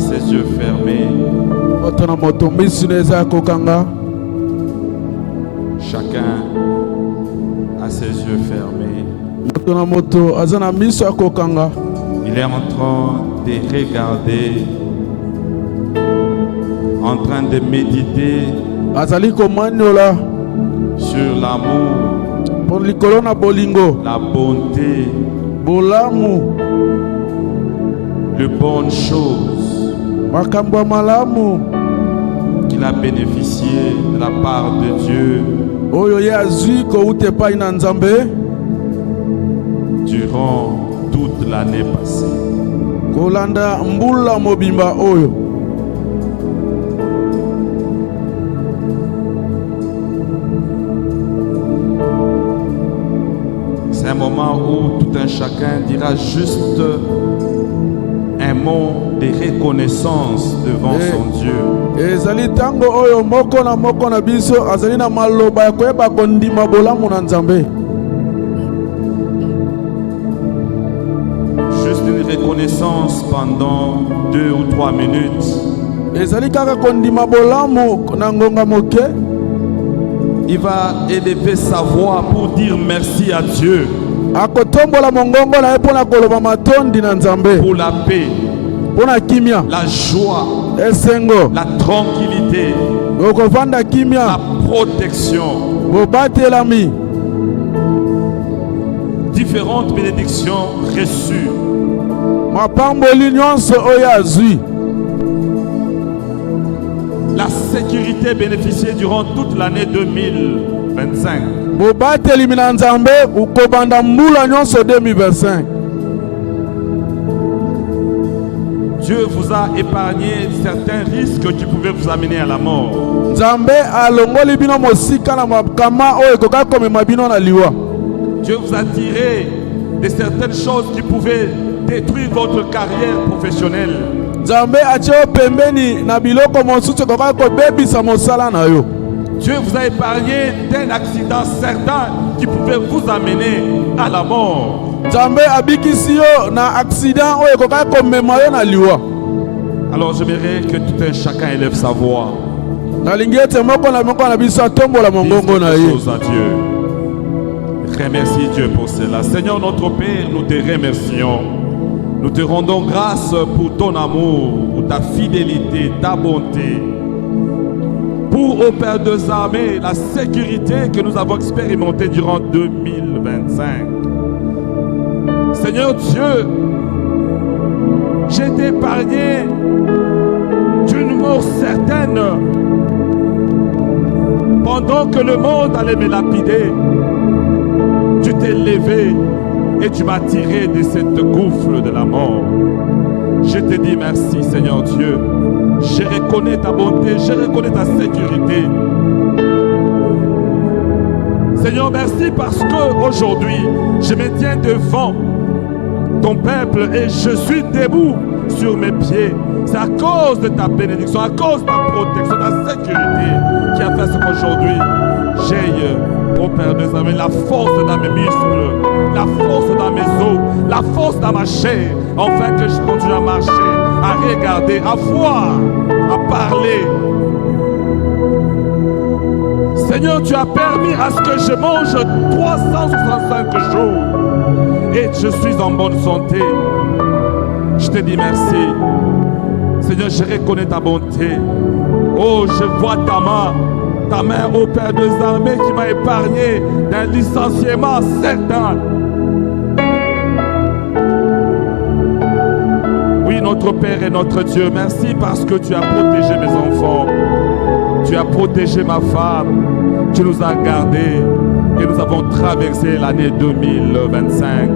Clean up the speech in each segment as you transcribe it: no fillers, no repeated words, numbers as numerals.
ses yeux fermés. Chacun a ses yeux fermés. Il est en train de regarder, en train de méditer sur l'amour, la bonté, les bonnes choses qu'il a bénéficié de la part de Dieu durant toute l'année passée. C'est un moment où tout un chacun dira juste un mot de reconnaissance devant son Dieu. Juste une reconnaissance pendant 2 ou 3 minutes. Il va élever sa voix pour dire merci à Dieu. Pour la paix, la joie, la tranquillité, la protection, différentes bénédictions reçues. La sécurité bénéficiée durant toute l'année 2025. Dieu vous a épargné certains risques qui pouvaient vous amener à la mort. Dieu vous a tiré de certaines choses qui pouvaient détruire votre carrière professionnelle. Dieu vous a épargné d'un accident certain qui pouvait vous amener à la mort. Alors j'aimerais que tout un chacun élève sa voix. Dis quelque chose à Dieu. Remercie Dieu pour cela. Seigneur notre Père, nous te remercions. Nous te rendons grâce pour ton amour, pour ta fidélité, ta bonté. Pour, ô Père des armées, la sécurité que nous avons expérimentée durant 2025. Seigneur Dieu, j'ai été épargné d'une mort certaine pendant que le monde allait me lapider. Tu t'es levé et tu m'as tiré de cette gouffre de la mort. Je te dis merci, Seigneur Dieu. Je reconnais ta bonté, je reconnais ta sécurité. Seigneur, merci parce qu'aujourd'hui, je me tiens devant ton peuple et je suis debout sur mes pieds. C'est à cause de ta bénédiction, à cause de ta protection, de ta sécurité qui a fait ce qu'aujourd'hui j'ai, ô Père des armées, la force dans mes muscles, la force dans mes os, la force dans ma chair, afin que je continue à marcher, à regarder, à voir, à parler. Seigneur, tu as permis à ce que je mange 365 jours et je suis en bonne santé. Je te dis merci. Seigneur, je reconnais ta bonté. Oh, je vois ta main, ô Père des armées, qui m'a épargné d'un licenciement certain. Oui, notre Père et notre Dieu, merci parce que tu as protégé mes enfants. Tu as protégé ma femme. Tu nous as gardés et nous avons traversé l'année 2025.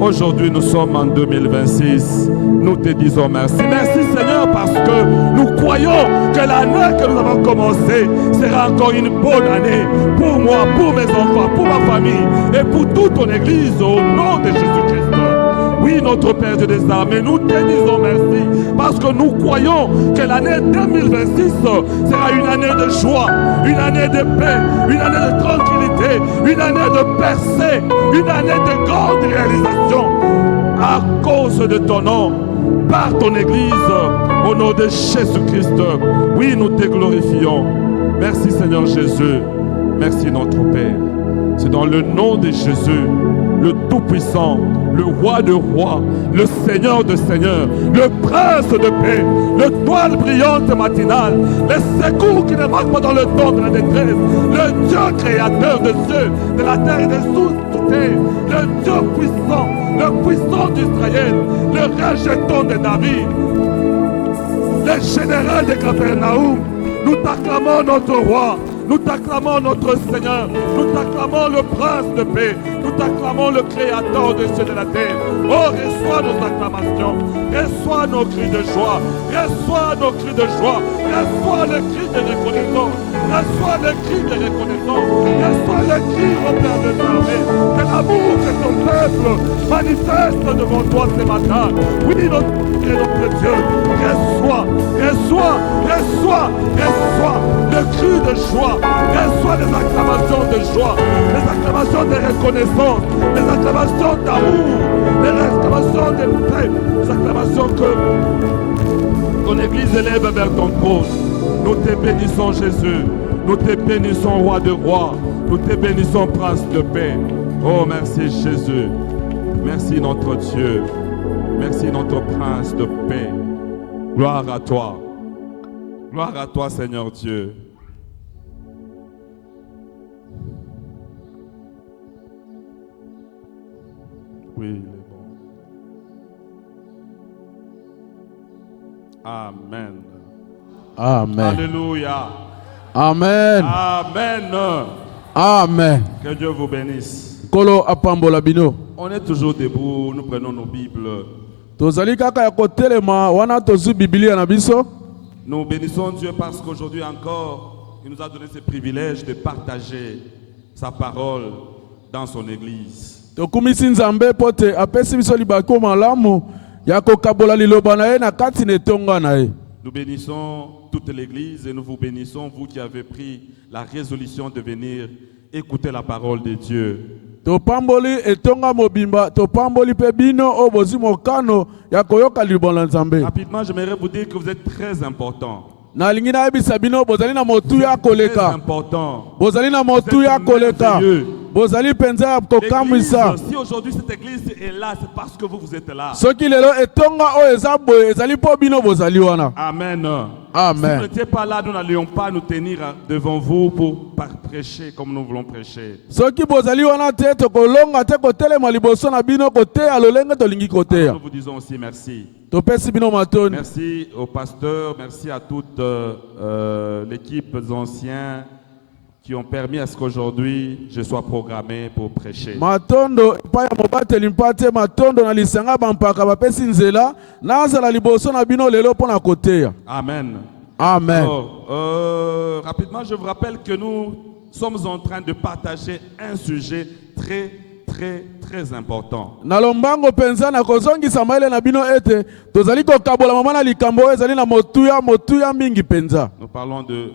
Aujourd'hui, nous sommes en 2026. Nous te disons merci. Merci Seigneur parce que nous croyons que l'année que nous avons commencée sera encore une bonne année pour moi, pour mes enfants, pour ma famille et pour toute ton église au nom de Jésus-Christ. Oui, notre Père Dieu des armées, nous te disons merci parce que nous croyons que l'année 2026 sera une année de joie, une année de paix, une année de tranquillité, une année de percée, une année de grande réalisation à cause de ton nom, par ton église, au Au nom de Jésus-Christ, oui, nous te glorifions. Merci Seigneur Jésus. Merci notre Père. C'est dans le nom de Jésus, le Tout-Puissant, le Roi de rois, le Seigneur de seigneurs, le Prince de paix, le toile brillante matinale, le secours qui ne manque pas dans le temps de la détresse, le Dieu créateur de cieux, de la terre et de sous terre, le Dieu puissant, le puissant d'Israël, le rejeton de David, le général de Capernaum. Nous t'acclamons notre roi. Nous t'acclamons notre Seigneur, nous t'acclamons le Prince de paix, nous t'acclamons le Créateur des cieux et de la terre. Oh, reçois nos acclamations, reçois nos cris de joie, reçois nos cris de joie, reçois les cris de reconnaissance, reçois les cris de reconnaissance, reçois les cris, ô Père de l'armée, de l'amour que ton peuple manifeste devant toi ce matin. Oui, notre Dieu, reçois, reçois, reçois, reçois le cri de joie. Reçois les acclamations de joie, les acclamations de reconnaissance, les acclamations d'amour, les acclamations de paix, les acclamations que ton Église élève vers ton trône. Nous te bénissons Jésus, nous te bénissons Roi de rois, nous te bénissons Prince de paix. Oh merci Jésus, merci notre Dieu, merci notre Prince de paix. Gloire à toi Seigneur Dieu. Oui, il est bon. Amen. Amen. Alléluia. Amen. Amen. Amen. Que Dieu vous bénisse. Kolo apambola bino. On est toujours debout, nous prenons nos Bibles. Tozali kaka ya kotelema wana tozu Biblia na biso. Nous bénissons Dieu parce qu'aujourd'hui encore, il nous a donné ce privilège de partager sa parole dans son Église. Tokumisi nzambe pote apesi biso libako malamu ya kokabola liloba na ye na kati na etonga na ye. Nous bénissons toute l'Église et nous vous bénissons, vous qui avez pris la résolution de venir écouter la parole de Dieu. Topamboli etonga mobimba, topamboli pe bino o bozi mokano ya koyoka liloba nzambe. Rapidement, j'aimerais vous dire que vous êtes très important. Na lingi na yebisa bino bozali na motu ya koleka. Très important. Bozali na motu ya koleka. Bozali penza ya kokamwisa. Si aujourd'hui cette église est là, c'est parce que vous êtes là. Soki lelo etonga o eza boye ezali po bino bozali wana. Amen. Amen. Si vous n'étiez pas là, nous n'allions pas nous tenir devant vous pour prêcher comme nous voulons prêcher. Soki bozali wana te tokolonga te kotelema liboso na bino koteya lolenge tolingi koteya. Nous vous disons aussi merci. Topesi bino matoni. Merci au pasteur, merci à toute l'équipe des anciens qui ont permis à ce qu'aujourd'hui je sois programmé pour prêcher. Matondo pa ya mobateli mpate matondo na lisanga bampaka bapesi nzela nazala liboso na bino lelo pona koteya. Amen. Amen. Alors, rapidement, je vous rappelle que nous sommes en train de partager un sujet très important. Na lombango penza na kozongisa maele na bino ete tozali kokabola mama na likambo ezali na motuya mingi penza. Nous parlons de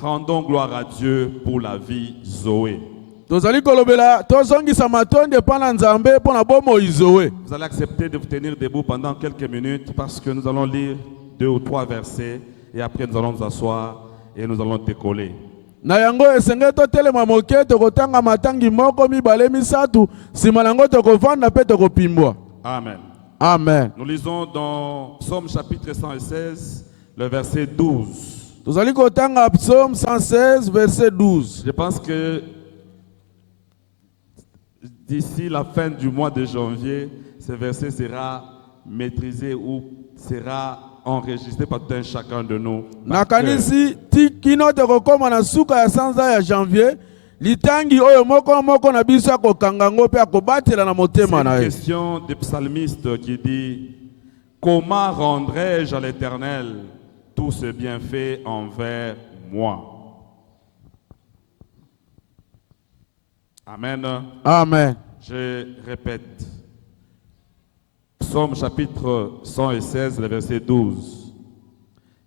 rendons gloire à Dieu pour la vie Zoé. Tozali kolobela tozongisa matonde pana nzambe pona bomo izoe. Vous allez accepter de vous tenir debout pendant quelques minutes parce que nous allons lire 2 ou 3 versets et après nous allons nous asseoir et nous allons décoller. Na yango esenge totelema moke tokotanga matangi moko mibale misatu sima nango tokovanda pe tokopimbwa. Amen. Amen. Nous lisons dans Psaume chapitre 116 le verset 12. Tozali kotanga Psaume 116 verset 12. Je pense que d'ici la fin du mois de janvier, ce verset sera maîtrisé ou sera enregistré par tout un chacun de nous. Nakanisi tikino tokokoma na suka ya sanza ya janvier litangi oyo moko na biso akokanga ngo pe akobatela na motema na ye. C'est une question du psalmiste qui dit: comment rendrai-je à l'Éternel tout ce bienfait envers moi? Amen. Amen. Je répète. Psaume chapitre 116, le verset 12.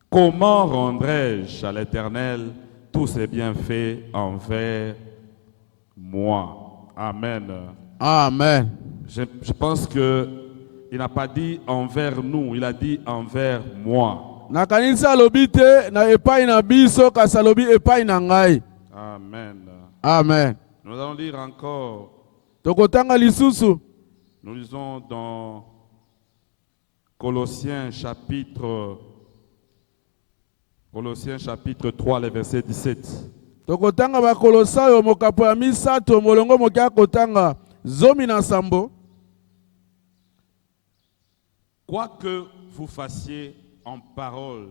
Comment rendrai-je à l'Éternel tous ses bienfaits envers moi? Amen. Amen. Je pense qu'il n'a pas dit envers nous, il a dit envers moi. Nakanisa alobi te na epai na biso kasi alobi epai na ngai. Amen. Amen. Nous allons lire encore. Tokotanga lisusu. Nous lisons dans Colossiens chapitre 3, le verset 17. Tokotanga bakolosayo mokapo ya misato molongo mokia kotanga zomi na sambo. Quoi que vous fassiez en parole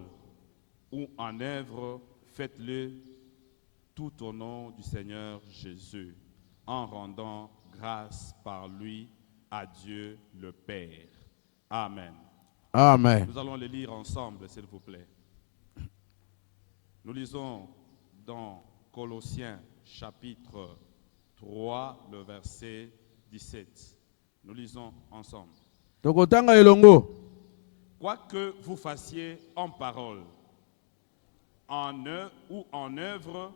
ou en œuvre, faites-le tout au nom du Seigneur Jésus, en rendant grâce par lui à Dieu le Père. Amen. Amen. Nous allons le lire ensemble, s'il vous plaît. Nous lisons dans Colossiens chapitre 3, le verset 17. Nous lisons ensemble. Tokotanga elongo. Quoi que vous fassiez en parole, ou en œuvre,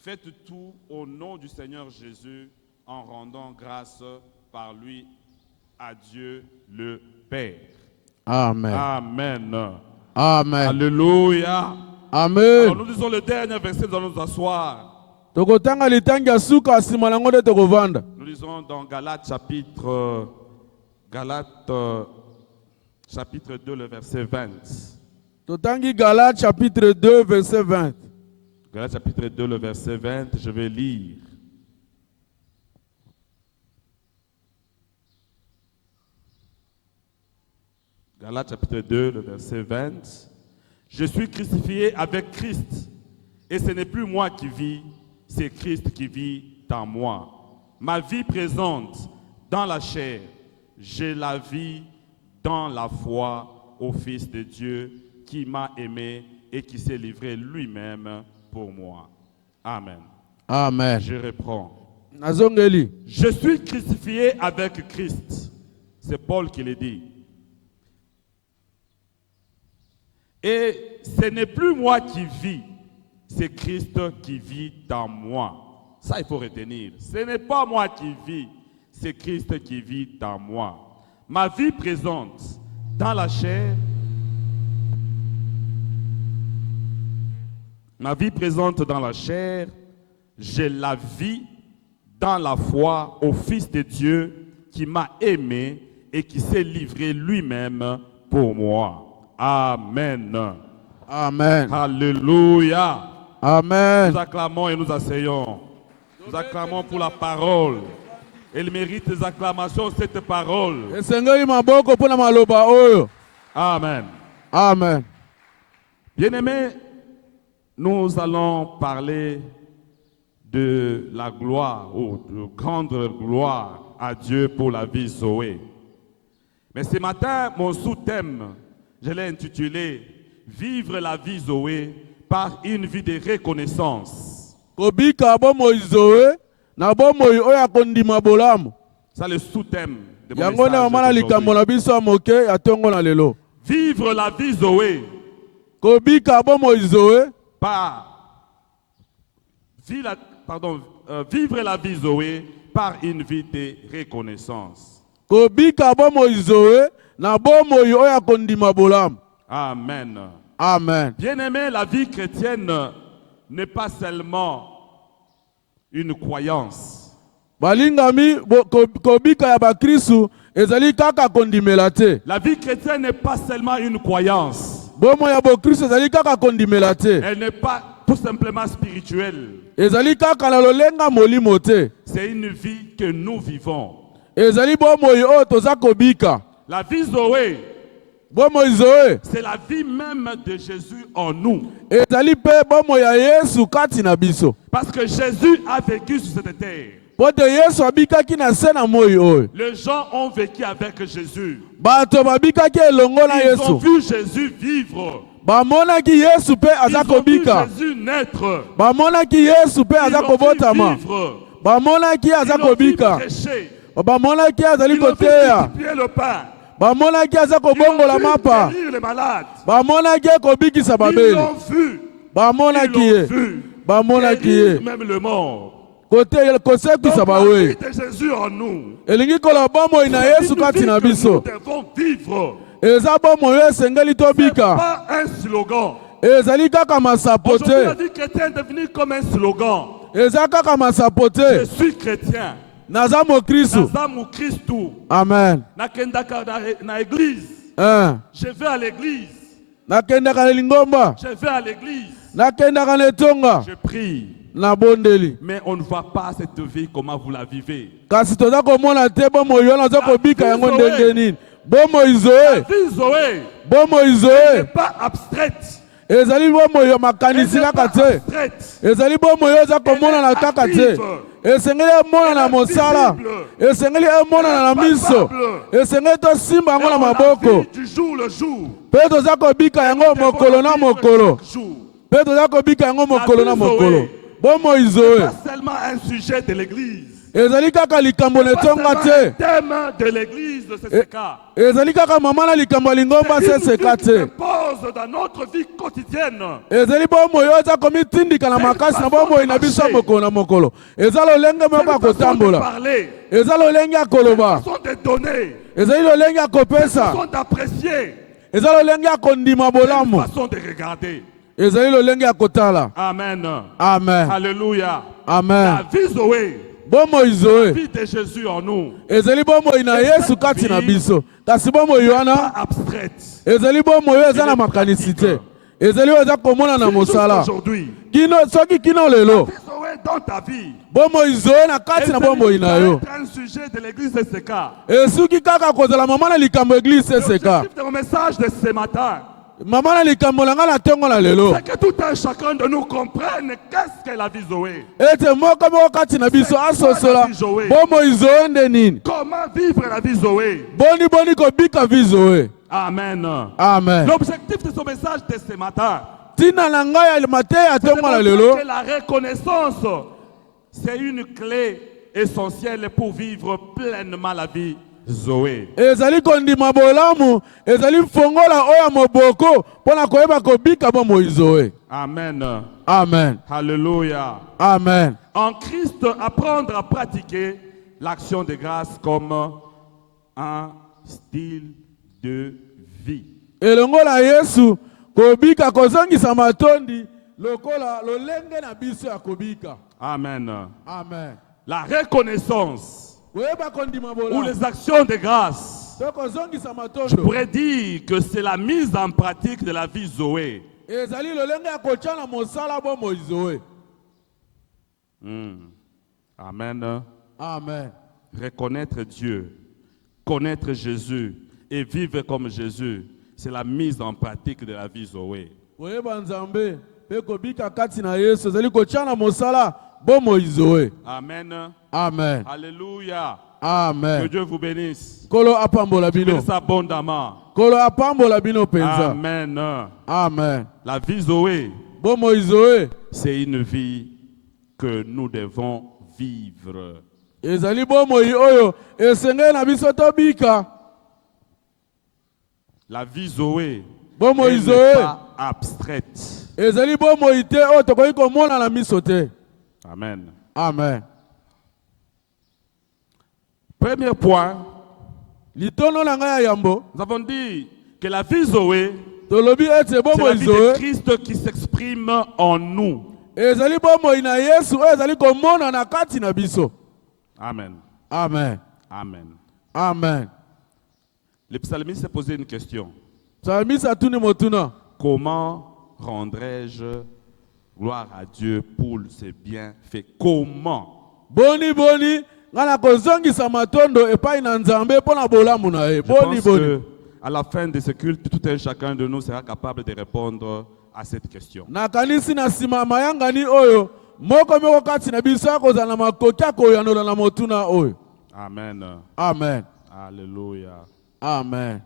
faites tout au nom du Seigneur Jésus, en rendant grâce par lui à Dieu le Père. Amen. Amen. Amen. Alléluia. Amen. Alors nous lisons le dernier verset, nous allons nous asseoir. Tokotanga litangi ya suka nsima na ngo nde tokovanda. Nous lisons dans Galates chapitre 2, le verset 20. Totangi Galates chapitre 2 verset 20. Galates chapitre 2, le verset 20, je vais lire. Galates chapitre 2, le verset 20. Je suis crucifié avec Christ, et ce n'est plus moi qui vis, c'est Christ qui vit en moi. Ma vie présente dans la chair, je la vis dans la foi au Fils de Dieu qui m'a aimé et qui s'est livré lui-même pour moi. Amen. Amen. Je reprends. Nazongeli. Je suis crucifié avec Christ. C'est Paul qui le dit. Et ce n'est plus moi qui vis, c'est Christ qui vit en moi. Ça, il faut retenir. Ce n'est pas moi qui vis, c'est Christ qui vit en moi. Ma vie présente dans la chair, je la vis dans la foi au Fils de Dieu qui m'a aimé et qui s'est livré lui-même pour moi. Amen. Amen. Alléluia. Amen. Nous acclamons et nous asseyons. Nous acclamons pour la parole. Elle mérite des acclamations, cette parole. Esengeli maboko pona maloba oyo. Amen. Amen. Bien-aimés, nous allons parler de la gloire, ou de grande gloire à Dieu pour la vie Zoé. Mais ce matin, mon sous-thème, je l'ai intitulé « Vivre la vie Zoé par une vie de reconnaissance ». Kobika bomo Zoé na bomo oya kondima bolamu. C'est le sous-thème de mon Yango na mala likambo na biso moke ya tongo na lelo. Vivre la vie Zoé. Kobika bomo Zoé vivre la vie Zoé par une vie de reconnaissance. Kobika bomo Zoé na bomo oya kondima bolamu. Amen. Amen. Bien-aimé, la vie chrétienne n'est pas seulement une croyance. Balingami kobika ya bakristu ezali kaka kondimela te. La vie chrétienne n'est pas seulement une croyance. Bomo ya bokristu ezali kaka kondimela te. Elle n'est pas tout simplement spirituelle. Ezali kaka na lolenga molimo te. C'est une vie que nous vivons. Ezali bomo oyo toza kobika. La vie Zoé, bomo Zoé, c'est la vie même de Jésus en nous. ezali pe bomo ya Yesu kati na biso. Parce que Jésus a vécu sur cette terre. Pote Yesu abikaki na se na moi oyo. Les gens ont vécu avec Jésus. Bato babikaki elongo na Ils ont Yesu. vu Jésus vivre. Bamonaki Yesu pe aza kobika. Ils ont vu Jésus naître. Bamonaki Yesu pe aza kobotama. Bamonaki aza kobika. Bamonaki azali koteya. Le pain. Bamonaki aza kobongola mapa. Les malades. Bamonaki kobikisa Ils babeli. l'ont vu. Bamonaki ye. Bamonaki ye. Même le mort. Kote kosekisa bawe. De Jésus en nous. Elingi kola bomo ina Yesu kati na biso. Nous devons vivre. eza bomoi oyo esengeli C'est tobika. pas un slogan. Ezali kaka masapo Aujourd'hui, la te. vie chrétienne est devenue comme un slogan. Eza kaka masapo Je te. suis chrétien. Naza mokristu. Nazamu Christou. Amen. Nakendaka na église. Je vais à l'église. Nakendaka na lingomba. Je vais à l'église. Nakendaka na etonga. Je prie. Na bondeli. Mais on ne voit pas cette vie, comment vous la vivez. Kasi toza komona te bomoi oyo naza kobika yango Zoé. ndenge nini. Bomoi La zoe. vie Zoé Bomoi n'est zoe. pas abstraite. Ezali bomoi yo makanisi Elle n'est kaka pas te. abstraite. Ezali bomoi oyo eza komona na kaka te. Esengeli emona na mosala. Esengeli emona na miso. Esengeli tosimba yango na Et on la maboko. vit du jour le jour. Mpe toza kobika yango mokolo na mokolo. Chaque jour. Mpe toza kobika yango mokolo na mokolo. Bomoi zoe. Pas seulement un sujet de l'église. Ezali kaka likambo na Pas etonga seulement un te. thème de l'église de CCK. Ezali kaka mama na likambo ya lingomba C'est une vie seseka qui te. s'impose dans notre vie quotidienne. Ezali bomoi oyo eza komitindika na makasi na bomoi na biso ya mokolo na mokolo. Eza lolenge C'est moko ya une façon de kotambola. parler, Eza lolenge ya une koloba. façon de donner, Ezali lolenge ya une kopesa. façon d'apprécier, Eza lolenge ya kondima une bolamu. façon de regarder. Ezali lolenge ya kotala. Amen. Amen. Alléluia. Amen. La vie Zoé, Bomoi la zoe. vie de Jésus en nous, Ezali bomoi na Yesu kati na biso. Kasi bomoi pas wana abstraite. ezali bomoi oyo eza na makanisi te. Ezali oyo eza komona na mosala. Aujourd'hui, Kino soki kino la lelo. vie Zoé dans ta vie, Bomoi zoe na kati na bomoi na yo. c'est un sujet de l'église de CCK. Esuki kaka kozala mama na likambo eglise eseka. L'objectif de mon message de ce matin, Mama na likambo na nga na ntongo na lelo. c'est que tout un chacun de nous comprenne qu'est-ce qu'est la vie Zoé. Ete moko moko kati na biso asosola. Bomoi zoe nde nini? Comment vivre la vie Zoé. Boni boni kobika vi zoe. Amen. Amen. L'objectif de ce message de ce matin, Tina na ngai ya mate ya c'est de ntongo na montrer lelo. que la reconnaissance, c'est une clé essentielle pour vivre pleinement la vie Zoé. Ezali kondima bolamu. Ezali fongola oya moboko. Pona koyeba kobika bomoi zoe. Amen. Amen. Alléluia. Amen. En Christ, apprendre à pratiquer l'action de grâce comme un style de vie. Elongo la Yesu kobika kozongisa matondi lokola lolenge na biso ya kobika. Amen. Amen. La reconnaissance Koyeba kondima ou bolamu. les actions de grâce, To kozongisa je matondo. pourrais dire que c'est la mise en pratique de la vie Zoé. Ezali lolenge ya kotia na mosala bomoi zoe. Amen. Amen. Reconnaître Dieu, connaître Jésus et vivre comme Jésus, c'est la mise en pratique de la vie Zoé. Koyeba nzambe pe kobika kati na Yesu ezali kotia na mosala bomoi zoe. Amen. Amen. Alléluia. Que Amen. Dieu vous bénisse. Kolo apambola bino. Bénisse abondamment. Kolo apambola bino penza. Amen. Amen. La vie Zoé, Bomoi zoe. c'est une vie que nous devons vivre. Ezali bomoi oyo esengeli na biso tobika. La vie Zoé, Bomoi elle n'est zoe. pas abstraite. Ezali bomoi te oyo tokoki komona na miso te. Amen. Amen. Premier point, Litono na ngai ya yambo. nous avons dit que la vie Zoé, Tolobi ete c'est la bomoi vie de zoe. Christ qui s'exprime en nous. Ezali bomoi na Yesu oyo ezali komona na kati na biso. Amen. Amen. Amen. Amen. Le psalmiste s'est posé une question. Psalmiste atuni motuna. Comment rendrai-je gloire à Dieu pour ses bienfaits? Comment? Boni boni ngana kozongisa matondo epai na nzambe mpona bolamu na ye. Je Boni pense boni. que à la fin de ce culte, tout un chacun de nous sera capable de répondre à cette question. Nakanisi na nsima mayangani oyo moko moko kati na biso akozala na makoki akoyanola na motuna oyo. Amen. Amen. Alléluia. Amen.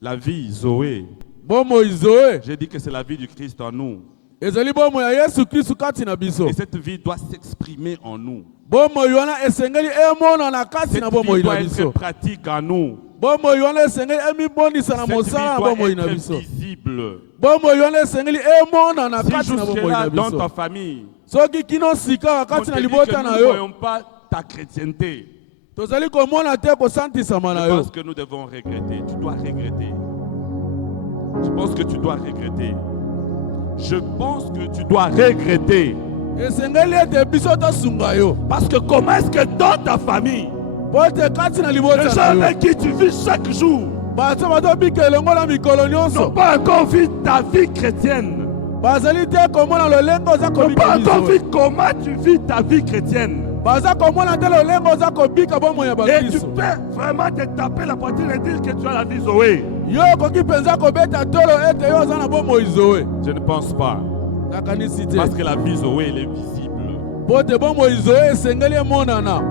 La vie Zoé, Bomoi zoe. j'ai dit que c'est la vie du Christ en nous. Ezali bomoi ya Yesu Kristu kati na biso. Et cette vie doit s'exprimer en nous. Bomoi wana esengeli emona na kati Cette na vie bomoi doit na être biso. pratique en nous. Bomoi wana esengeli emibondisa na Cette vie mosala na doit bomoi na être biso. visible. Bomoi wana esengeli emona na Si kati na bomoi jusque-là na dans biso. ta famille, Soki kino sika on kati te na dit que libota nous na ne yo. voyons pas ta chrétienté, Tozali komona te kosantisama na je yo. pense que nous devons regretter. Tu dois regretter. Je pense que tu dois regretter. Je pense que tu dois regretter. esengeli ete biso tosunga yo Parce que comment est-ce que dans ta famille, po ete kati na les libota gens na yo avec qui tu vis chaque jour bato batobika elongo na mikolo n'ont nyonso pas encore vu ta vie chrétienne, bazali te komona lolenge oza n'ont kobika pas encore biso vu comment tu vis ta vie chrétienne. baza komona te lolenge oza kobika bomoi ya Et tu bakristo peux vraiment te taper la poitrine et dire que tu as la vie Zoé. yo okoki mpenza kobeta tolo ete yo oza na bomoi zoe Je ne pense pas. nakanisi te Parce que la vie Zoé, elle est visible. po te bomoi zoe esengeli emonana.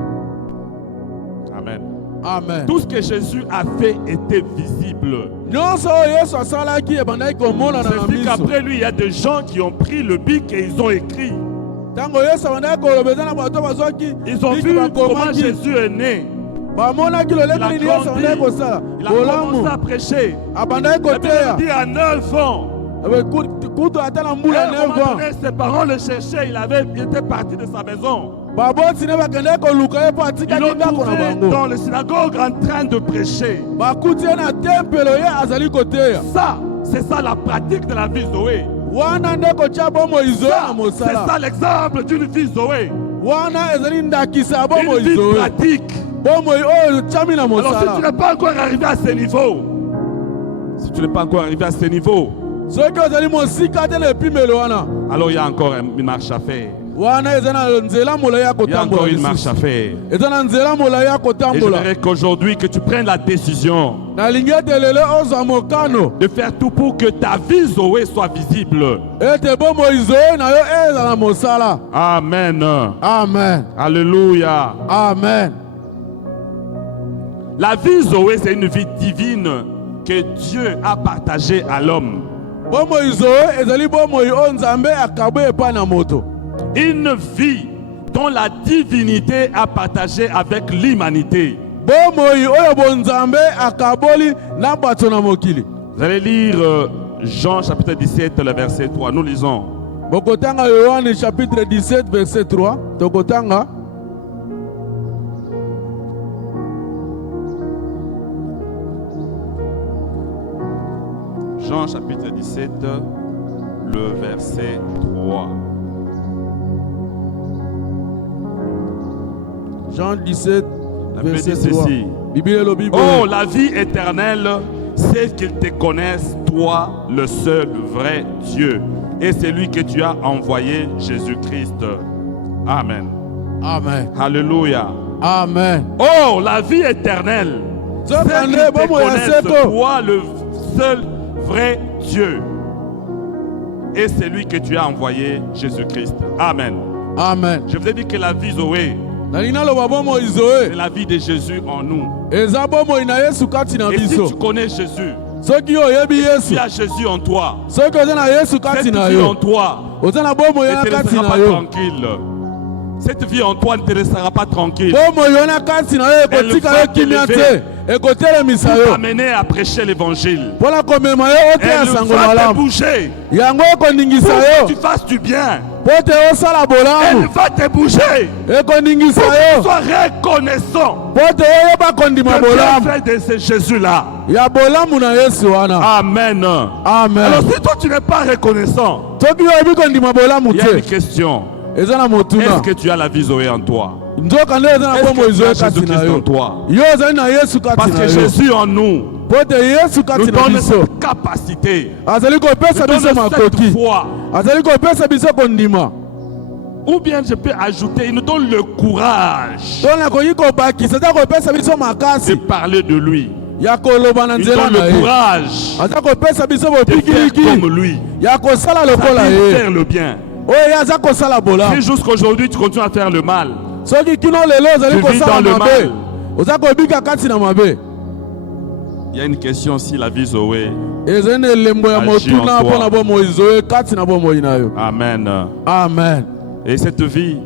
Amen. Amen. Tout ce que Jésus a fait était visible. nyonso oyo yesu asalaki ebandaki komonana na C'est miso qu'après lui, il y a des gens qui ont pris le bic et ils ont écrit. ntango yesu abandaki kolobeza na bato bazwaki Ils ont biki vu comment bakomaki Jésus est né. bamonaki Il a lolenge nini yesu abandaki grandi. kosala Il a commencé bolamu à prêcher. abandaki La Bible koteya dit à 9 ans. kutu ata na Et mbula à un 9 moment ans donné, ses parents le cherchaient. Il était parti de sa maison. baboti ne bakendaki koluka ye mpo Ils atikaki l'ont ndako na trouvé bango dans la synagogue en train de prêcher. bakuti ye na tempelo ye azali koteya Ça, c'est ça la pratique de la vie Zoé. wana nde kotia bomoi zoe na C'est ça mosala l'exemple d'une vie Zoé. wana ezali ndakisa ya Une bomoi vie zoe pratique. bomoi oyo tiami na Alors si tu mosala n'es pas encore arrivé à ce niveau, si tu n'es pas encore arrivé à ce niveau, soki ozali mosika te na epimelo wana alors il y a encore une marche à faire. wana eza na nzela molai ya Il y a encore kotambola une marche à lisusu faire. eza na nzela molai ya Et je kotambola voudrais qu'aujourd'hui que tu prennes la décision nalingi ete lelo ozwa mokano de faire tout pour que ta vie Zoé soit visible. ete bomoi zoe na yo eza na mosala. Amen. Amen. Alléluia. Amen. La vie Zoé, c'est une vie divine que Dieu a partagée à l'homme. bomoi zoe ezali bomoi oyo nzambe akabwe epai na moto Une vie dont la divinité a partagé avec l'humanité. bomoi oyo bonzambe akaboli na bato na mokili. Vous allez lire Jean chapitre 17, le verset 3. Nous lisons. bokotanga yohane chapitre 17 verset 3 tokotanga Jean chapitre 17, le verset 3. Jean 17 La Bible verset dit 3 ceci. Bible elobi Oh, boye. la vie éternelle, c'est qu'ils te connaissent, toi, le seul vrai Dieu, et c'est lui que tu as envoyé, Jésus-Christ. Amen. Amen. Alléluia. Amen. Oh, la vie éternelle, c'est qu'ils Zokande te bomo ya connaissent, seko toi, le seul vrai Dieu, et c'est lui que tu as envoyé, Jésus-Christ. Amen. Amen. Je vous ai dit que la vie Zoé, nalingi naloba bomoi c'est zoe la vie de Jésus en nous. eza bomoi na yesu kati na Et si biso tu connais Jésus, soki oyebi yesu tu as Jésus en toi. soki oza na yesu kati Cette na vie en yo toi oza na bomoi ne wana te kati laissera na pas yo tranquille. Cette vie en toi ne te laissera pas tranquille. bomoi wana kati na yo ekotika yo kimia te ekotelemisa Pour yo t'amener à prêcher l'évangile. mpona komema yo oteya Elle sango va te malamu bouger yango pour ekondingisa que tu yo fasses du bien. po te osala Elle bolamu va te bouger ekondingisa pour que tu yo sois reconnaissant po te oyeba kondima de bien bolamu fait de ce Jésus-là. ya bolamu na yesu wana. Amen. Amen. Alors si toi tu n'es pas reconnaissant, soki oyebi kondima bolamu il y a une te question. eza na motuna Est-ce que tu as la vie Zoé en toi? nzoka nde eza na Est-ce bomoi que tu zoe as kati na Jésus-Christ en yo toi? yo ozali na yesu kati Parce na que yo Jésus en nous po te yesu nous kati na donne biso cette capacité, azali kopesa nous biso donne cette makoki foi. azali kopesa biso kondima Ou bien je peux ajouter, il nous donne le courage to nakoki kobakisa aza kopesa biso de makasi parler de lui. ya koloba na Il nzela donne na le ye courage aza kopesa biso de faire bopikiliki comme lui. ya kosala lokola C'est-à-dire ye faire le bien. oyo ye aza kosala bolamu Si jusqu'aujourd'hui tu continues à faire le mal, soki kino lelo ozali Tu vis kosala dans le mabe mal. oza kobika kati na mabe il y a une question si la vie Zoé. ezali na elembo ya Agis en motuna toi. mpo na bomoi zoe kati na bomoi na yo. Amen. Amen. Et cette vie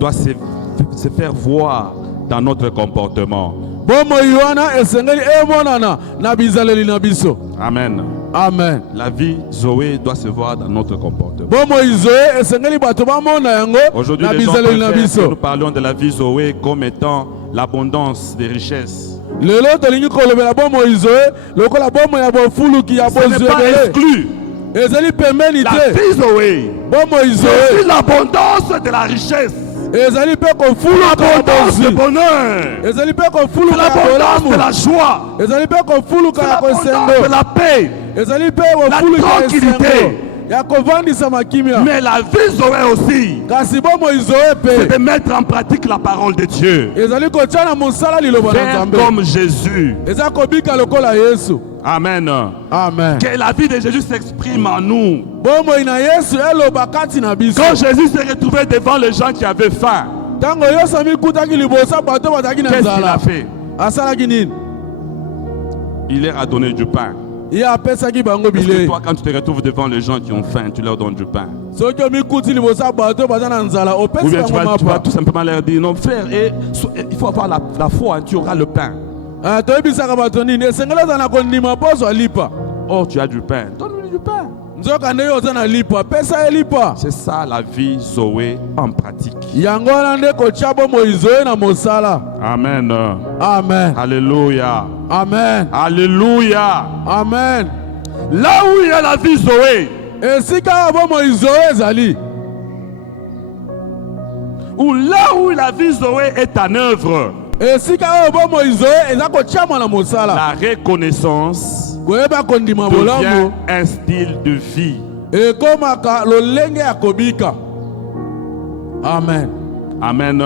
doit se faire voir dans notre comportement. bomoi wana esengeli emonana na bizaleli na biso. Amen. Amen. La vie Zoé doit se voir dans notre comportement. bomoi zoe esengeli bato bamona yango Aujourd'hui, na les gens bizaleli na préfèrent que biso. nous parlions de la vie Zoé comme étant l'abondance des richesses. lelo tolingi kolobela bomo izoe lokola bomo ya bofuluki ya Ce n'est pas bozwebele exclu. ezali pembeni La te vie Zoé, bomo c'est izoe l'abondance de la richesse, ezali mpe kofuluka ya l'abondance du bozwi bonheur, ezali mpe c'est kofuluka ya l'abondance de bolamu la joie, ezali mpe kofuluka c'est ya l'abondance de kosengo la paix. ezali mpe kofuluka ya tranquillité. esengo ya kovandisa makimia Mais la vie Zoé aussi, kasi bomo izoe c'est mpe de mettre en pratique la parole de Dieu. ezali kotia na mosala liloba na Faire nzambe comme Jésus. eza kobika lokola yesu Amen. amen Que la vie de Jésus s'exprime en nous. bomoi na yesu eloba kati na biso Quand Jésus s'est retrouvé devant les gens qui avaient faim, ntango yesu amikutaki liboso bato bazalaki na qu'est-ce qu'il nzala a fait? asalaki nini Il leur a donné du pain. ye apesaki bango Est-ce que bilei toi, quand tu te retrouves devant les gens qui ont faim, tu leur donnes du pain? soki omikuti liboso ya bato baza na nzala Ou opesi bien bango tu vas mapa tout simplement leur dire, non frère, il faut avoir la foi, hein, tu auras le pain. toyebisaka bato nini esengeli oza na kondima poso alipa Oh, tu as du pain. Donne-lui du pain. nzoka nde yo oza na lipa pesa ye lipa C'est ça la vie Zoé en pratique. yango wana nde kotia bomoi zoe na mosala Amen. amen Alléluia. amen Alléluia. amen Là où il y a la vie Zoé, esika oyo bomoi zoe ezali ou là où la vie Zoé est en œuvre, esika oyo bomoi zoe eza kotiama na mosala la reconnaissance koyeba kondima devient bolamu un style de vie. ekomaka lolenge ya kobika amen Amen.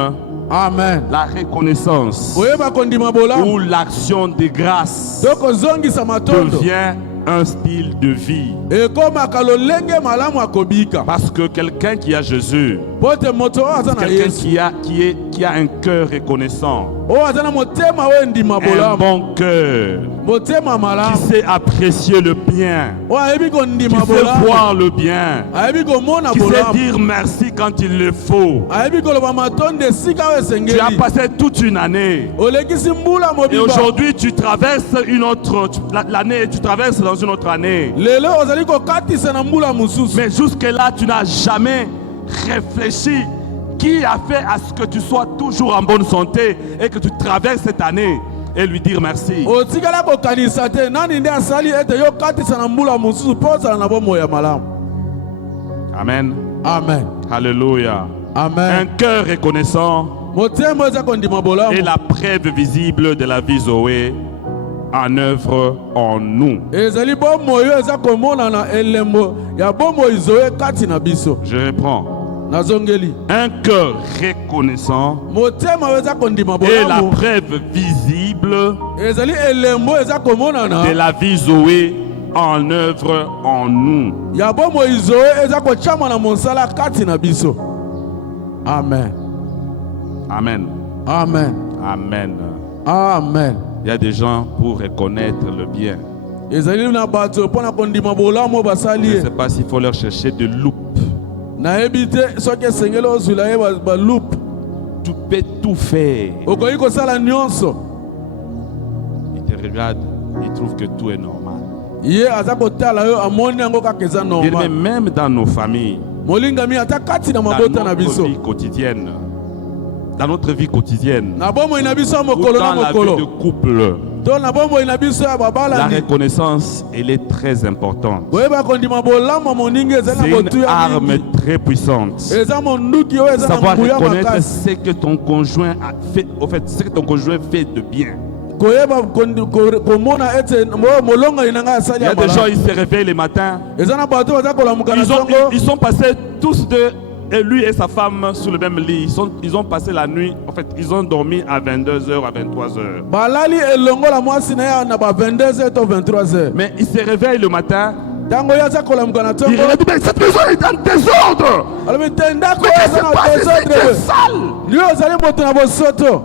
amen La reconnaissance koyeba kondima bolamu ou l'action de grâce to kozongisa matondo devient un style de vie. ekomaka lolenge malamu ya kobika Parce que quelqu'un qui a Jésus, po te moto oyo aza na quelqu'un yesu qui a un cœur reconnaissant, oyo aza na motema oyo endima un bolamu bon cœur, motema qui malamu sait apprécier le bien, oyo ayebi qui kondima sait bolamu voir le bien, ayebi komona qui sait bolamu dire merci quand il le faut. ayebi koloba matondo esika oyo Tu as esengeli passé toute une année olekisi mbula et mobimba aujourd'hui tu traverses une autre l'année, tu traverses dans une autre année. lelo ozali kokatisa na mbula mosusu Mais jusque-là, tu n'as jamais réfléchi qui a fait à ce que tu sois toujours en bonne santé et que tu traverses cette année et lui dire merci. otikala kokanisa te nani nde asali ete yo katisa na mbula mosusu mpo ozala na bomoi ya malamu Amen. amen Alléluia. Un amen cœur reconnaissant motema eza kondima est bolamu la preuve visible de la vie Zoé en œuvre en nous. ezali bomoi oyo eza komonana elembo ya bomoi zoe kati na biso Je reprends. nazongeli Un cœur reconnaissant motema oyo eza kondima est la bolamu preuve visible ezali elembo eza de komonana la vie Zoé en œuvre en nous. ya bomoi zoe eza kotiama na mosala kati na biso amen Amen. amen Amen. amen Il y a des gens pour reconnaître le bien. ezali na bato mpo na kondima bolamu oyo basali Je ne ye sais pas s'il faut leur chercher de loupe. nayebi te soki esengeli ozwila ye balupe Tu peux tout faire. okoki kosala nyonso Il te regarde, il trouve que tout est normal. ye aza kotala yo amoni yango kaka eza Mais normal même dans nos familles, molingami ata kati na dans mabota na notre biso vie quotidienne, dans notre vie quotidienne, na bomoi na biso ya ou mokolo na dans la vie de mokolo couple, to na bomoi na biso ya la babalani reconnaissance, elle est très importante. koyeba kondima bolamu ya moningi ezali na C'est motu une ya arme mingi très puissante. eza monduki oyo eza na Savoir nguya reconnaître makasi ce que ton conjoint a fait, au fait, ce que ton conjoint fait de bien. koyeba komona ete molongani na ngai Il asali y a ya des gens, malamu ils se réveillent le matin, eza na bato baza kolamuka na songo ils sont passés tous deux, et lui et sa femme, sur le même lit. Ils ont passé la nuit, en fait, ils ont dormi à 22h, à 23h. balali elongola mwasi na ye na ba 22h to 23h Mais ils se réveillent le matin, ntango ye aza kolamuka na ils ntongo regardent, mais cette maison est en désordre. alobi te ndako Mais oyo qu'est-ce eza qui na se passe? C'est désordre sale. liyo ozali moto na bosoto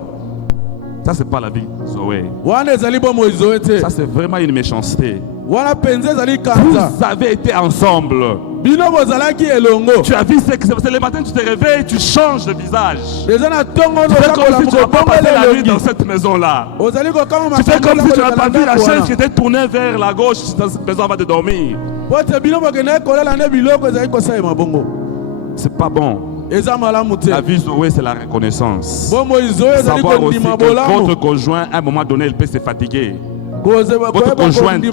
Ça, c'est pas la vie, Zoé. wana ezali bomoi zoe te Ça, c'est vraiment une méchanceté. wana mpenza ezali Vous kanza avez été ensemble. bino bozalaki elongo Tu as vu ce que c'est. Le matin, tu te réveilles, tu changes de visage. eza na ntongo Tu oyo fais oza comme si tu n'as pas passé kolamuka la nuit bongo dans cette maison-là. ozali kokama Tu fais comme si tu n'as pas vu la chaise qui wana était tournée vers la gauche dans cette maison avant de dormir. po te bino bokendaki kolela nde biloko ezali kosalema bongo C'est pas bon. eza malamu te. La vie Zoé, c'est la reconnaissance. Bomoi Zoé ezali Savoir aussi kondima que bolamu. votre conjoint, à un moment donné, il peut se fatiguer. Votre conjointe.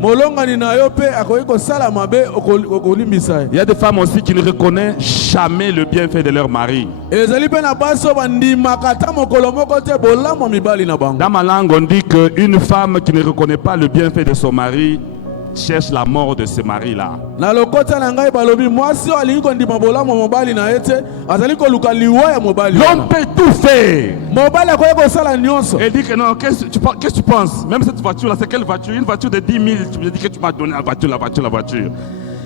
molongani na yo pe akoki kosala mabe okolimbisa. Il y a des femmes aussi qui ne reconnaissent jamais le bienfait de leur mari. Ezali pe na baso bandimaka ta mokolo moko te bolamu mibali na bango. Dans ma langue, on dit qu'une femme qui ne reconnaît pas le bienfait de son mari cherche la mort de ce mari-là. Na lokota na ngai balobi mwasi alingi kondima bolamu mobali na ete azali koluka liwa ya mobali. L'homme peut tout faire. Mobali akoki kosala nyonso. Et dit que non, qu'est-ce que tu penses? Même cette voiture-là, c'est quelle voiture? Une voiture de 10 000, tu me dis que tu m'as donné la voiture.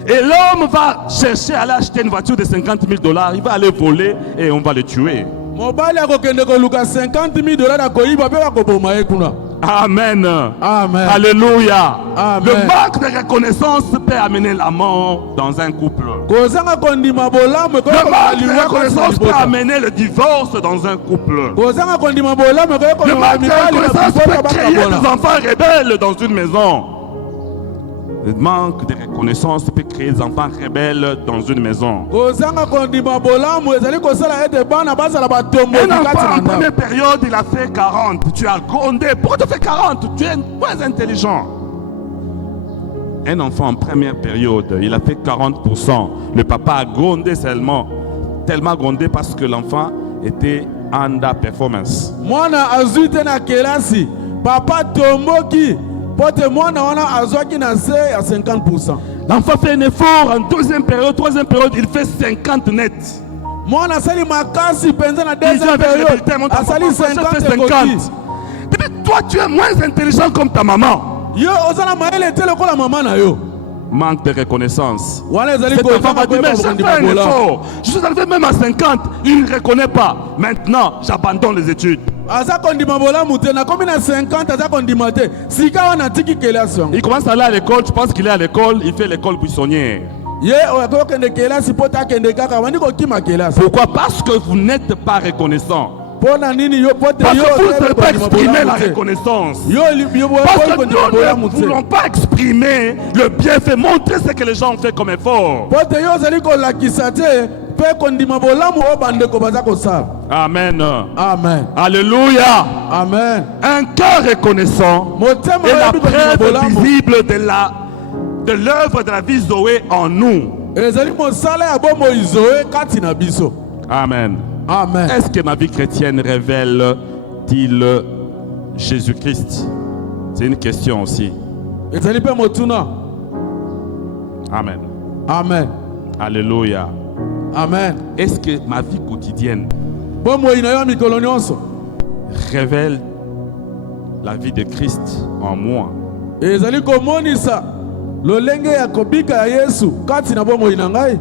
Et l'homme va chercher à aller acheter une voiture de 50 000 $, il va aller voler et on va le tuer. Mobali akokende koluka 50 000 $ akoyiba pe bakoboma ye kuna. Amen. Amen. Alléluia. Amen. Le manque de reconnaissance peut amener la mort dans un couple. Kozanga kondima bolamu ko Le manque de reconnaissance peut amener le divorce dans un couple. Kozanga kondima bolamu ko Le manque de reconnaissance peut créer des enfants rebelles dans une maison. Le manque de reconnaissance peut créer des enfants rebelles dans une maison. Kozanga kondima bolamu ezali kosala ete bana basala batombo Un enfant kati en na ndako. première période, il a fait 40. Tu as grondé. Pourquoi tu fais 40? Tu es moins intelligent. Un enfant en première période, il a fait 40%. Le papa a grondé tellement grondé parce que l'enfant était under performance. Mwana azuite na kelasi. Papa tomboki. Pote mwana wana azwaki na se ya 50%. L'enfant fait un effort en deuxième période, troisième période, il fait 50 net. Mwana sali makasi penza na Il vient deuxième avec le période. bulletin, mon Asali papa, je 50 fais 50. Mais toi, tu es moins intelligent comme ta maman. Yo ozala maele te lokola mama na yo. Manque de reconnaissance. Wana ezali Cet enfant va kozanga dire, mais koyeba j'ai fait un kondima bolamu. effort. Je suis arrivé même à 50. Il ne reconnaît pas. Maintenant, j'abandonne les études. Aza kondima bolamu te na komi na 50 aza kondima te. Sika wana tiki kelasi yango. Il commence à aller à l'école. Tu penses qu'il est à l'école. Il fait l'école buissonnière. Ye okokende kelasi po takende kaka wandi kokima kelasi. Pourquoi? Parce que vous n'êtes pas reconnaissant. Pona nini yo pote Parce yo que vous ne savez pas kondima exprimer bolamu la te. reconnaissance. Yo Parce que kondima nous bolamu ne te. voulons pas exprimer le bienfait, montrer ce que les gens ont fait comme effort. Pote yo ozali kolakisa te pe kondima bolamu o bandeko baza kosala. Amen. Amen. Alléluia. Amen. Un cœur reconnaissant Motema est la oyebi kondima preuve bolamu. visible de l'œuvre de la vie Zoé en nous. Ezali mosala ya bomoi Zoé kati na biso. Amen. Amen. Est-ce que ma vie chrétienne révèle-t-il Jésus-Christ? C'est une question aussi. Ezali pe motuna. Amen. Amen. Alléluia. Amen. Est-ce que ma vie quotidienne Bomoi na yo mikolo nyonso. révèle la vie de Christ en moi? Ezali komonisa lolenge ya kobika ya Yesu kati na bomoi na ngai.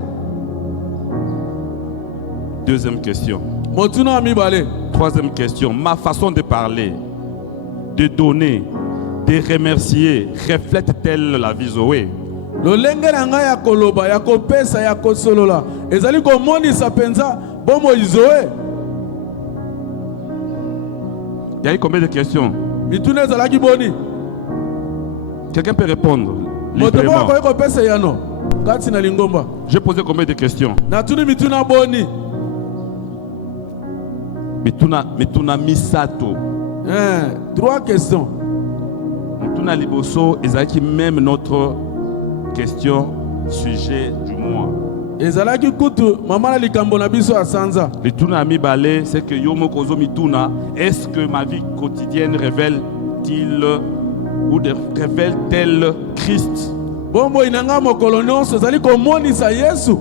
Deuxième question. Motuna mibale. Troisième question. Ma façon de parler, de donner, de remercier reflète-t-elle la vie Zoé? Lolenge na ngai ya koloba ya kopesa ya kosolola ezali komonisa penza bomoi Zoé. Il y a eu combien de questions? Mituna ezalaki boni. Quelqu'un peut répondre Moto moko librement. akoki kopesa yano kati na lingomba. J'ai posé combien de questions? Natuni mituna boni. Mituna misato. 3 questions. Mituna liboso ezaki même notre question sujet du mois. Ezalaki kutu mama na likambo na biso ya sanza. Lituna mibale, c'est que yomo kozo mituna. Est-ce que ma vie quotidienne révèle-t-il ou révèle-t-elle Christ? Bombo inanga mokolo nyonso ezali komonisa Yesu.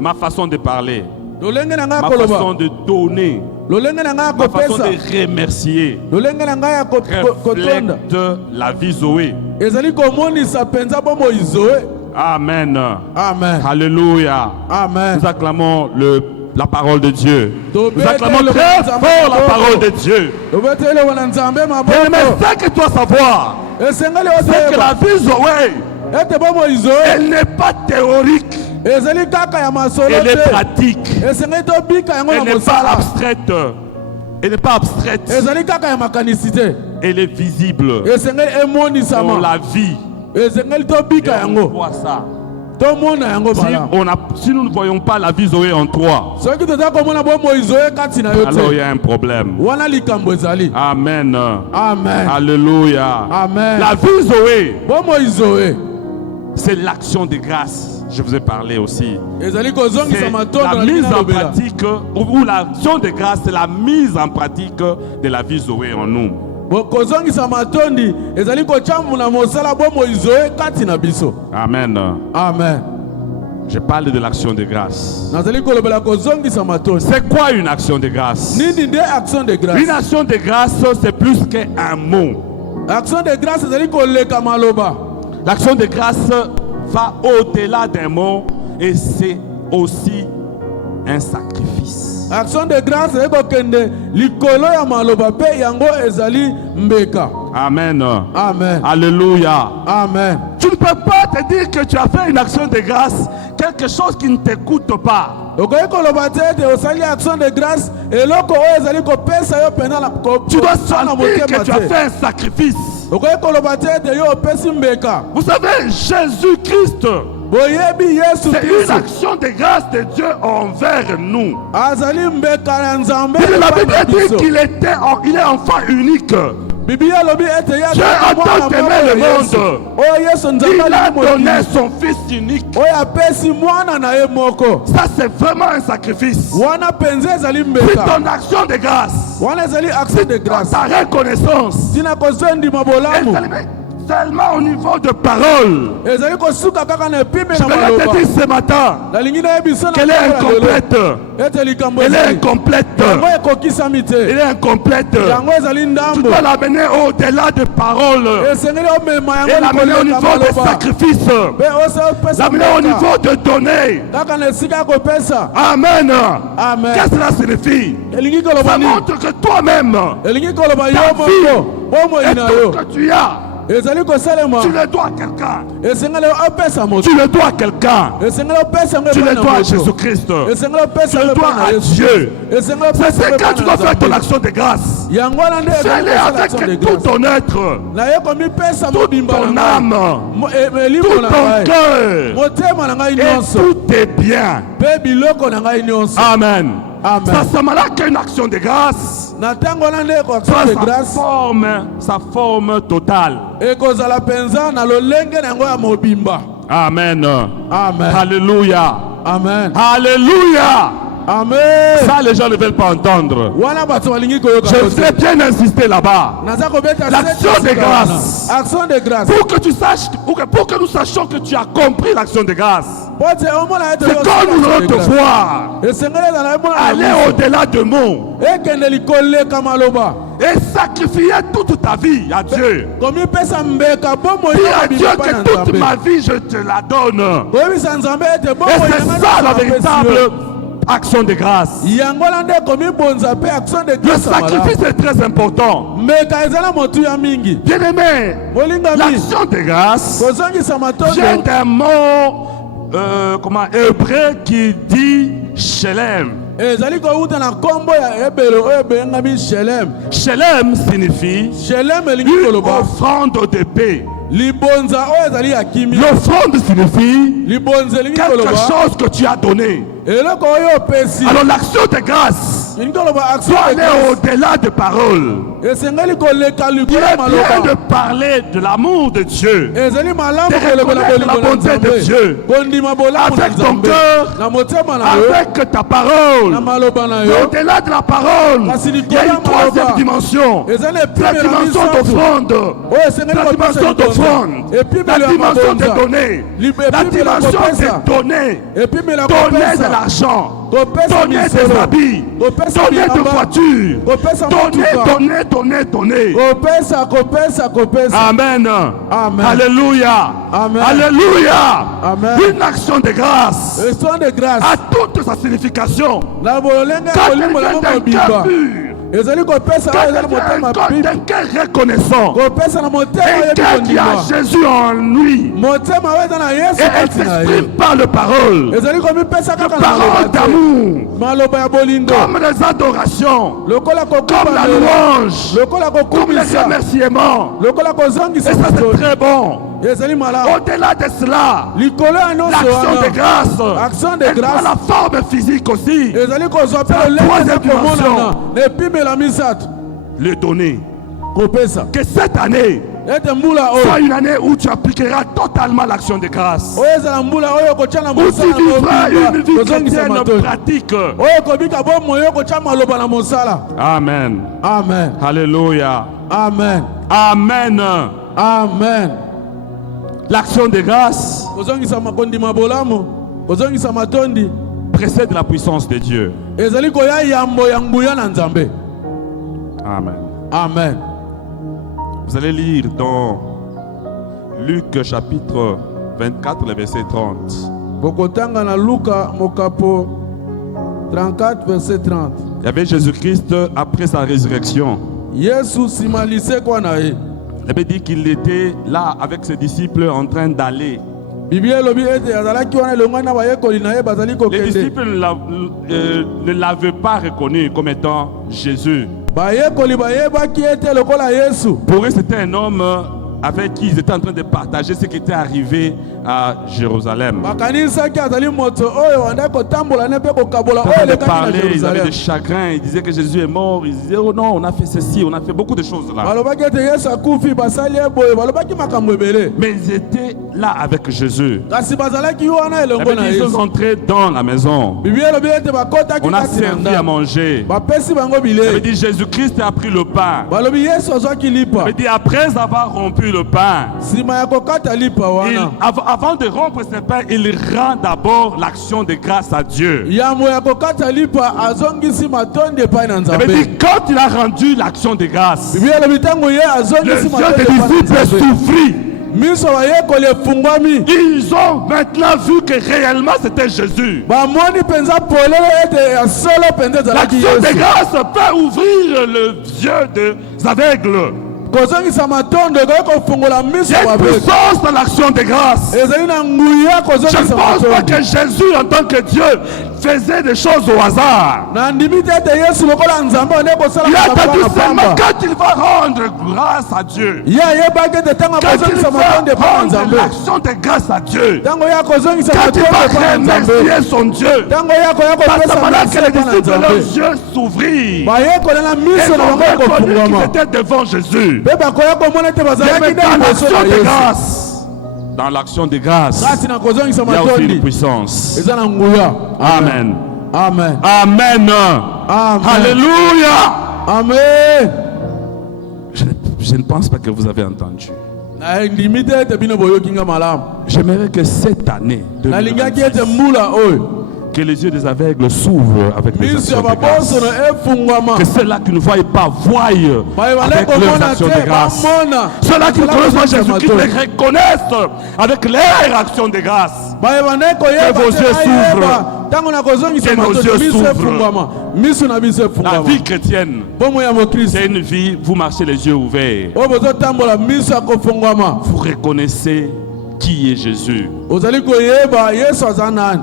Ma façon de parler, Lolenge na ngai ma koloba. façon de donner, Lolenge na ngai ma façon kopesa. de remercier Lolenge na ngai ya kotonda. reflète la vie Zoé. Ezali komonisa penza bombo Zoé. Amen. Amen. Alléluia. Amen. Nous acclamons la parole de Dieu. Tobe Nous acclamons tele très wanzambe fort la maboko. parole de Dieu. Obetele wana nzambe Mais maboko. ce que tu dois savoir, Esengali c'est que la oseba. vie Zoé, Ete bombo Zoé. elle n'est pas théorique, Ezali kaka ya masolo elle est te. pratique. Esengali tobika yango Elle na n'est pas mosala. abstraite. Elle n'est pas abstraite. Ezali kaka ya makanisi te. Elle est visible. Esengali On emonisama. la vit. Esengali Et tobika on yango. voit ça. tomona yango malamu. Si nous ne voyons pas la vie Zoé en toi, soki toza komona bomoi Zoé kati na yo alors il y te a un problème. wana likambo ezali. Amen. Amen. Alléluia. Amen. La vie Zoé, bomoi Zoé c'est l'action de grâce. Je vous ai parlé aussi. ezali kozongisa C'est matondo la na mise lina en lobela. pratique, ou l'action de grâce, c'est la mise en pratique de la vie Zoé en nous. kozongisa matondi ezali kochamuna mosala bomoi Zoé kati na biso. Amen. Amen. Je parle de l'action de grâce. nazali kolobela kozongisa matondi. C'est quoi une action de grâce? nini nde action de grâce? Une action de grâce, c'est plus qu'un mot. action de grâce ezali koleka maloba. L'action de grâce va au-delà d'un mot et c'est aussi un sacrifice. action de grâce ezali kokende likolo ya maloba pe yango ezali mbeka. Amen. Amen. Alléluia. Amen. Tu ne peux pas te dire que tu as fait une action de grâce, quelque chose qui ne t'écoute pas. okoki koloba te ete osali action de grâce eloko oyo ezali kopesa yo pena na Tu dois kopesa na sentir que motema tu as te. fait un sacrifice. okoki koloba te ete yo opesi mbeka. Vous savez, Jésus-Christ, boyebi yesu c'est une kristo action de grâce de Dieu envers nous. azali mbeka ya nzambe La epai Bible na dit biso. qu'il est enfant unique. biblia elobi ete ye Dieu a tant aimé le monde. oyo yesu nzambe Il a alingi donné mokili son Fils unique. oyo apesi mwana na ye moko. Ça, c'est vraiment un sacrifice. wana penza ezali C'est mbeka. ton action de grâce. wana ezali action de grâce. Ta reconnaissance. tina kozondima bolamu Seulement au niveau de parole. ezali kosuka kaka na epime Je na vais te maloba. dire ce matin nalingi nayebisa qu'elle est incomplète. ete likambo Elle est ezali incomplète. yango ekokisami te. Elle est incomplète. yango ezali Tu ndambo. dois l'amener au-delà de paroles. esengeli omema Et yango l'amener au likoleka niveau des maloba. sacrifices. mpe osa opesa L'amener au mbeka. niveau de donner. kaka na esika ya kopesa. Amen. Amen. Qu'est-ce que cela signifie? elingi koloba Ça nini? montre que toi-même, elingi koloba yo ta moko vie bomoi et na tout yo que tu as, ezali kosalema. tu le dois à quelqu'un. esengeli opesa moto. Tu le dois à quelqu'un. esengeli opesa yango Tu epai le na dois à moto. Jésus-Christ. esengeli opesa Tu yango le epai dois na à yesu. Dieu. esengeli C'est opesa yango quand tu epai dois na faire ton nzambe. action de grâce. yango wana nde Fais-le ekosala avec action de tout grâce. ton être, naye komipesa toute mobimba ton na ngai. âme, elimo tout na ton ngai cœur. motema na ngai Et nyonso tout est bien. mpe biloko na ngai nyonso. Amen. Amen. Ça sera là qu'une action de grâce. na ntango wana nde Soit action de grâce sa forme totale. ekozala mpenza na lolenge na yango ya mobimba. Amen. Amen. Alléluia. Amen. Alléluia. Amen. Ça, les gens ne veulent pas entendre. wana bato balingi koyoka Je yango te. voudrais bien insister là-bas. naza kobeta L'action sete de esika grâce. wana. action de grâce. Pour que tu saches, pour que nous sachions que tu as compris l'action de grâce. po te omona ete C'est quand nous allons te voir esengeli ezala emona aller au-delà de mots ekende likoleka maloba et sacrifier toute ta vie à Dieu. komipesa mbeka bomoi Dis na à Dieu bimba que na toute nzambe. ma vie, je te la donne. koyebisa nzambe ete Et bomoi c'est yanga ça la na apesi véritable yo. action de grâce. yango wana nde komibonza mpe action de Le grâce ya malamu. sacrifice est très important. mbeka ezala motuya mingi. Bien-aimé, molingami l'action de grâce kozongisa vient matondo d'un mot hébreu qui dit Shelem. ezali kowuta na nkombo ya ebelo oyo ebengami shelem. Shelem signifie shelem elingi une koloba offrande de paix. libonza oyo ezali ya kimia. L'offrande signifie libonza elingi quelque koloba chose que tu as donné. eloko oyo opesi. Alors l'action de grâce elingi koloba action doit de aller grâce. au-delà de paroles. esengeli koleka Il likolo ya est bien de maloba. parler de l'amour de Dieu. ezali malamu De kolobela reconnaître la bolingo na bonté de nzambe Dieu. kondima bolamu na Avec ton nzambe cœur, na motema na yo avec ta na parole. maloba na Mais yo au-delà de la parole, Kasi il y likolo a ya une troisième maloba dimension. eza na La epimelo na dimension misato d'offrande. oyo esengeli La kopesa dimension libonza d'offrande. La epimelo ya dimension de mabonza donner. Libe- La epimelo ya dimension kopesa de donner. epimelo ya Donner de kopesa l'argent. kopesa Donner des misolo habits. kopesa Donner de bilamba voitures. kopesa Donner, motuka donner. kopesa Amen. Amen. Alléluia. Amen. Alléluia. Amen. Une action de grâce action de grâce a toute sa signification. na bolenge ya Quand kolimbo quelqu'un nango d'un mobimba cœur pur, ezali kopesa oyo ezali motema quand pipi un cœur reconnaissant, kopesa na motema un oyebi cœur qui a kondima Jésus en lui, motema oyo eza na yesu et elle kati na ye s'exprime par le parole, ezali komipesa kaka na parole maloba te d'amour, maloba ya bolingo comme les adorations, lokola comme la kokumamela louange, lokola comme les kokumisa remerciements. lokola Et kozongisa ça c'est matoni très bon. ezali malamu. Au-delà de cela, Likolo ya nyonso l'action de wana, grâce, action de elle prend grâce, la forme physique aussi. ezali kozwa mpe C'est la lolenge troisième eza komonana dimension. na epimela misato Le donner. kopesa Que cette année ete mbula soit oyo une année où tu appliqueras totalement l'action de grâce. oyo ezala mbula oyo okotya na Où tu mosala vivras une vie kozongisa chrétienne matoi pratique. oyo kobika bomoi oyo kotya maloba na mosala. Amen. Amen, Alléluia. amen, Amen. amen. L'action de grâce kozongisa kondima bolamu, kozongisa matondi précède la puissance de Dieu. ezali koya yambo ya nguya na Nzambe. Amen. Amen. Vous allez lire dans Luc chapitre 24, le verset 30. Bokotanga na Luka mokapo 34 verset 30. Il y avait Jésus-Christ après sa résurrection. Yesu simalise kwa na ye. Il avait dit qu'il était là avec ses disciples en train d'aller. Biblia lobi ete azalaki wana elongo na bayekoli na ye bazali Les kokende. disciples ne l'avaient pas reconnu comme étant Jésus. Bayekoli bayebaki ete lokola Yesu. Pour eux, c'était un homme avec qui ils étaient en train de partager ce qui était arrivé à Jérusalem. Bakanisaki azali moto oyo anda kotambola ne pe kokabola Ils oyo avaient lekaki na parlé, ils avaient Jérusalem. des chagrins, ils disaient que Jésus est mort, ils disaient oh non, on a fait ceci, on a fait beaucoup de choses là. Balobaki ete Yesu akufi basali boye balobaki makambo ebele. Mais ils étaient là avec Jésus. Kasi bazalaki wana Ils elongo na sont Yesu. entrés dans la maison. Biblia lobi ete bakotaki On a kati na servi à ndako. manger. Bapesi bango Il bilei. avait dit Jésus-Christ a pris le pain. Balobi Yesu azwaki Il lipa. avait dit après avoir rompu le pain, Sima ya kokata lipa wana. avant de rompre ce pain, il rend d'abord l'action de grâce à Dieu. Yamo ya kokata lipa azongisi matondi epai na Il avait Nzambe. dit quand il a rendu l'action de grâce, Biblia lobi tango ye les azongisi yeux matondi des epai na disciples Nzambe. souffrit. Miso bayekoli efungwami. Ils ont maintenant vu que réellement c'était Jésus. Bamoni penza polele ete ya solo penza ezalaki L'action de Yesu. grâce peut ouvrir les yeux des aveugles. Kozongisa matondo ekoki kofungola Il y miso a ya une babe. puissance dans l'action de grâce. Ezali na nguya Je ne kozongisa pense pas matondo. que Jésus, en tant que Dieu, faisait des choses au hasard. Na ndimi te ete Yesu lokola Nzambe ane kosala Il a makambo attendu na seulement pamba. quand il va rendre grâce à Dieu. Ye ayebaki ete ntango Quand il akozongisa va matondo epai na rendre Nzambe. l'action de grâce à Dieu. Ntango ye akozongisa Quand il matondo va epai na Nzambe. remercier son Dieu. Ntango ye akoya Parce que kopesa pendant merci que les epai na disciples, leurs Nzambe. yeux s'ouvrirent, Bayekoli na ils miso na ont bango reconnu qu'ils ekofungwama. étaient devant Jésus. Mpe bakoya komona ete Il y bazalaki avait nde dans liboso l'action na de Yesu. grâce. Dans l'action de grâce, Kati na kozongisa il y a aussi une matondi puissance. eza na nguya. Amen. Amen. Amen. Amen. Alléluia. Amen. Je ne pense pas que vous avez entendu. Na ndimi te ete bino boyoki nga malamu. J'aimerais que cette année, Nalingaki 2026, ete mbula oyo que les yeux des aveugles s'ouvrent avec les miso ya actions de grâce. babosono efungwama. Que ceux-là qui ne voient pas voient Bayebale avec leurs komona actions te de grâce. bamona. Ceux-là qui ne connaissent pas Jésus-Christ Matondi. les reconnaissent avec leur action de grâce. bayebane koyeba Que vos te yeux s'ouvrent. ayeba ntango na kozongisa Que nos matondi yeux miso s'ouvrent. efungwama miso na biso La efungwama. vie chrétienne, Bomo ya mokristo c'est une vie, vous marchez les yeux ouverts. oyo bozotambola miso ya kofungwama. Vous reconnaissez qui est Jésus. Ozali koyeba Yesu aza nani.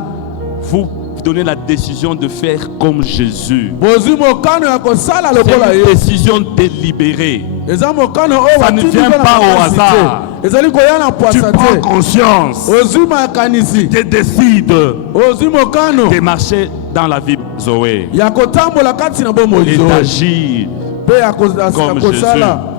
Vous donnez la décision de faire comme Jésus. Bozwi mokano ya kosala C'est lokola une Yesu. décision délibérée. Eza mokano oyo Ça ne batindi vient mpe na pas au makasi hasard. te. Ezali koya na Tu pwasa prends te. conscience. Ozwi makanisi. Tu décides Ozwi mokano de marcher dans la vie Zoé ya kotambola kati na bomoi et zoe. d'agir. Mpe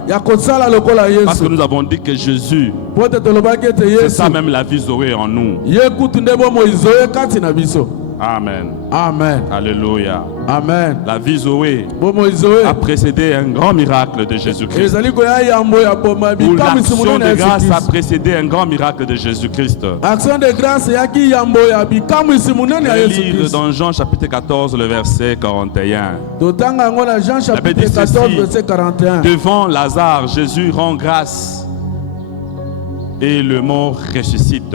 ya kosala lokola Parce que Yesu. nous avons dit que Jésus, Po te tolobaki ete c'est Yesu ça même la vie Zoé en nous. ye kutu nde bomoi zoe kati na biso. Amen. Amen. Alléluia. Amen. La vie Zoé Bomoi zoe a précédé un grand miracle de Jésus-Christ. ezali koya yambo ya boma Où bikamwisi l'action monene de ya grâce Yesu a Kristo. précédé un grand miracle de Jésus-Christ. Action de grâce yaki yambo ya bikamwisi monene ya Je Yesu lis Kristo. dans Jean chapitre 14, le verset 41. Totanga yango na Jean chapitre dit 14 ceci. verset 41. Devant Lazare, Jésus rend grâce et le mort ressuscite.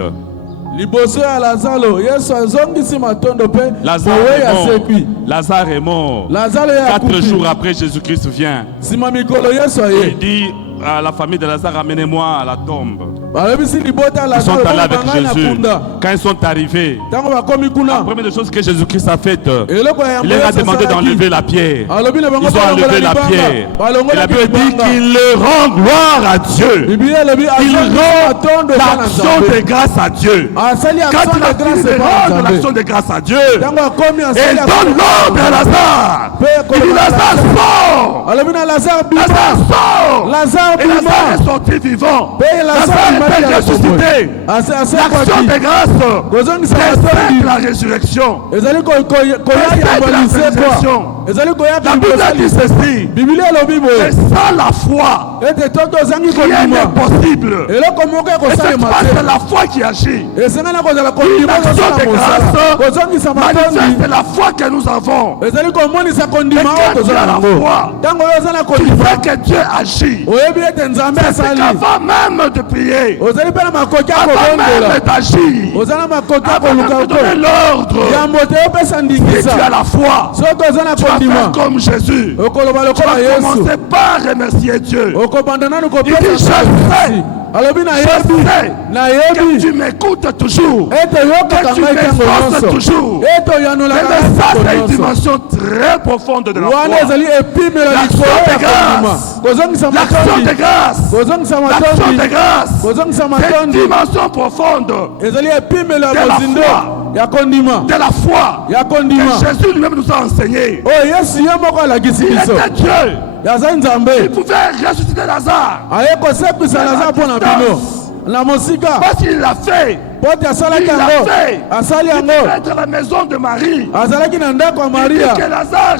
Liboso ya Lazaro Yesu azongisi matondo pe Lazare bowe ya est sekwi. mort. Lazare est mort. Lazaro ya 4 jours kufi. après, Jésus-Christ vient. Sima mikolo Yesu Il aye. dit à la famille de Lazare, amenez-moi à la tombe. balobi si libota Ils la sont allés avec Jésus. kunda. Quand ils sont arrivés, Tango bakomi la kuna. première des choses que Jésus-Christ a faite, Eloko ya il leur a Yesu demandé asalaki. d'enlever la pierre. Alobi na bango Ils ont enlevé balongola la libanga. pierre. Et Balongola la Bible dit libanga. qu'il rend gloire à Dieu. Bibiliya elobi Il azongi rend matondo epai na l'action Nzambe. de grâce à Dieu. Asali Quand action il a de grâce fini de epai na rendre l'action Nzambe. de grâce à Dieu, Tango akomi et asali donne l'ordre à Lazare. Il dit Lazare sort. alobi na Lazare bima. Lazare sort. Lazare Et Lazare est bima. sorti vivant. Pe Lazare Lazare était ressuscité. L'action de grâce kozongisa précède matondi. la résurrection. Ezali koya Précède la yambolise résurrection. kwa. Ezali koya La Bible dit ceci. Bibiliya elobi C'est boye. ça la foi. Ete toto ozangi Rien n'est kondima. possible. Eloko moko Et cette ekosalema fois, c'est te. la foi qui agit. Esengana kozala kondima L'action kozala de mosala. grâce Kozongisa matondi. manifeste la foi que nous avons. Ezali komonisa kondima Et oyo quand tu tozala as la nango. foi, Ntango oyo oza na Tu kondima sais que Dieu agit. oyebi ete Nzambe C'est asali. qu'avant même de prier, Ozali mpe na makoki ya avant kobongola. même d'agir, Oza na makoki ya avant même koluka de donner l'ordre, yambo te opesa si tu as ndingisa. la foi, Soki oza na tu vas faire kondima comme Jésus. okoloba Tu lokola vas Yesu. commencer par remercier Dieu. Okobanda nanu Il dit, kopesa je sais. merci. alobi Je sais que nayebi tu m'écoutes toujours. ete yokaka Que tu ngai ntango m'exauces nyonso toujours. ete Mais oyanolaka ça, ngai c'est une ntango nyonso. dimension très profonde de la wana foi. ezali epimelo L'action likolo de ya kondima grâce. kozongisa L'action de matondi grâce. kozongisa L'action de matondi grâce. kozongisa C'est une matondi dimension profonde ezali epimelo ya de la mozindo foi. ya kondima de la foi ya kondima que Jésus lui-même nous a enseigné. oyo yesu ye moko alakisi Il biso était Dieu. yazali Il nzambe pouvait ressusciter Lazare. aye kosepisa lazare mpo na bino na mosika Parce qu'il l'a fait. po te asalaki Il l'a yango fait. asali Il yango pouvait être à la maison de Marie. azalaki na ndako ya Il dit maria que Lazare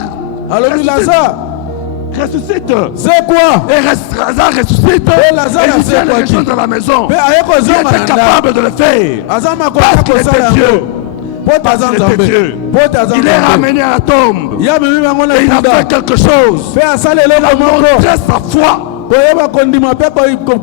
alobi lazare ressuscite. c'est quoi Et Lazare ressuscite. Et Lazare Et il vient c'est quoi les gens de la maison. mpe aye Il kozonga na était ndako capable de le faire. aza makoki Parce ya qu'il kosala était yango Dieu. po te aza Il était nzambe Dieu. po te aza Il est nzambe ramené à la tombe. ye amemi bango na Et il a fait kunda quelque chose. mpe asala Il a eloko moko montré sa foi. koyeba kondima mpe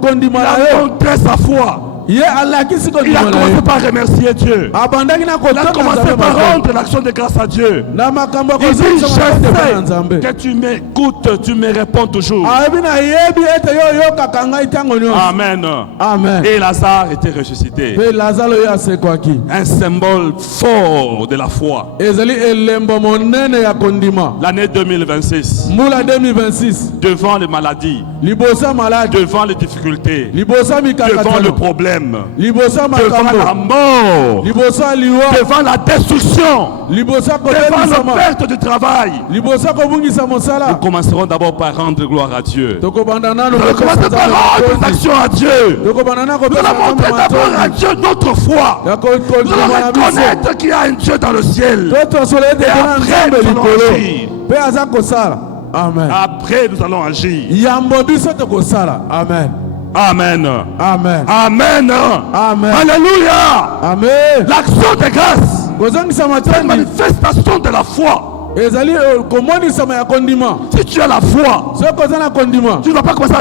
kondima Il na a yo montré sa foi. ye alakisi Il a kondima na commencé ye par remercier Dieu. abandaki na Il a kotonga commencé nzambe par makambo rendre l'action de grâce à Dieu. na makambo ya Il dit, je kozongisa makote mpe na nzambe sais que tu m'écoutes, tu me réponds toujours. ayebi nayebi ete yo oyokaka ngai ntango nyonso Amen. amen Et Lazare était ressuscité. mpe lazaro oyo asekwaki Un symbole fort de la foi. ezali elembo monene ya kondima L'année 2026, mbula 2026 devant les maladies, liboso ya maladi devant les difficultés, liboso ya devant le mikakatano problème, liboso ya devant la makambo mort, liboso ya liwa devant la destruction, liboso ya devant la kotelisama perte de travail. liboso ya kobungisa Nous mosala commencerons d'abord par rendre gloire à Dieu. tokobanda nanu Nous allons commencer par rendre l'action à Dieu. tokobanda na Nous kopesa allons montrer nzambe d'abord à matondi Dieu notre foi. ya Nous allons kondima na biso reconnaître qu'il y a un Dieu dans le ciel. to tosolo ete Et tona après, nzambe nous allons likolo agir. mpe aza kosala amen Après, nous allons agir. yambo biso tokosala amen Amen. amen Amen. amen Alléluia. amen L'action de grâce, kozongisa c'est une matondi manifestation de la foi. ezali komonisama ya kondima Si tu as la foi, soki oza na kondima tu ne vas pas commencer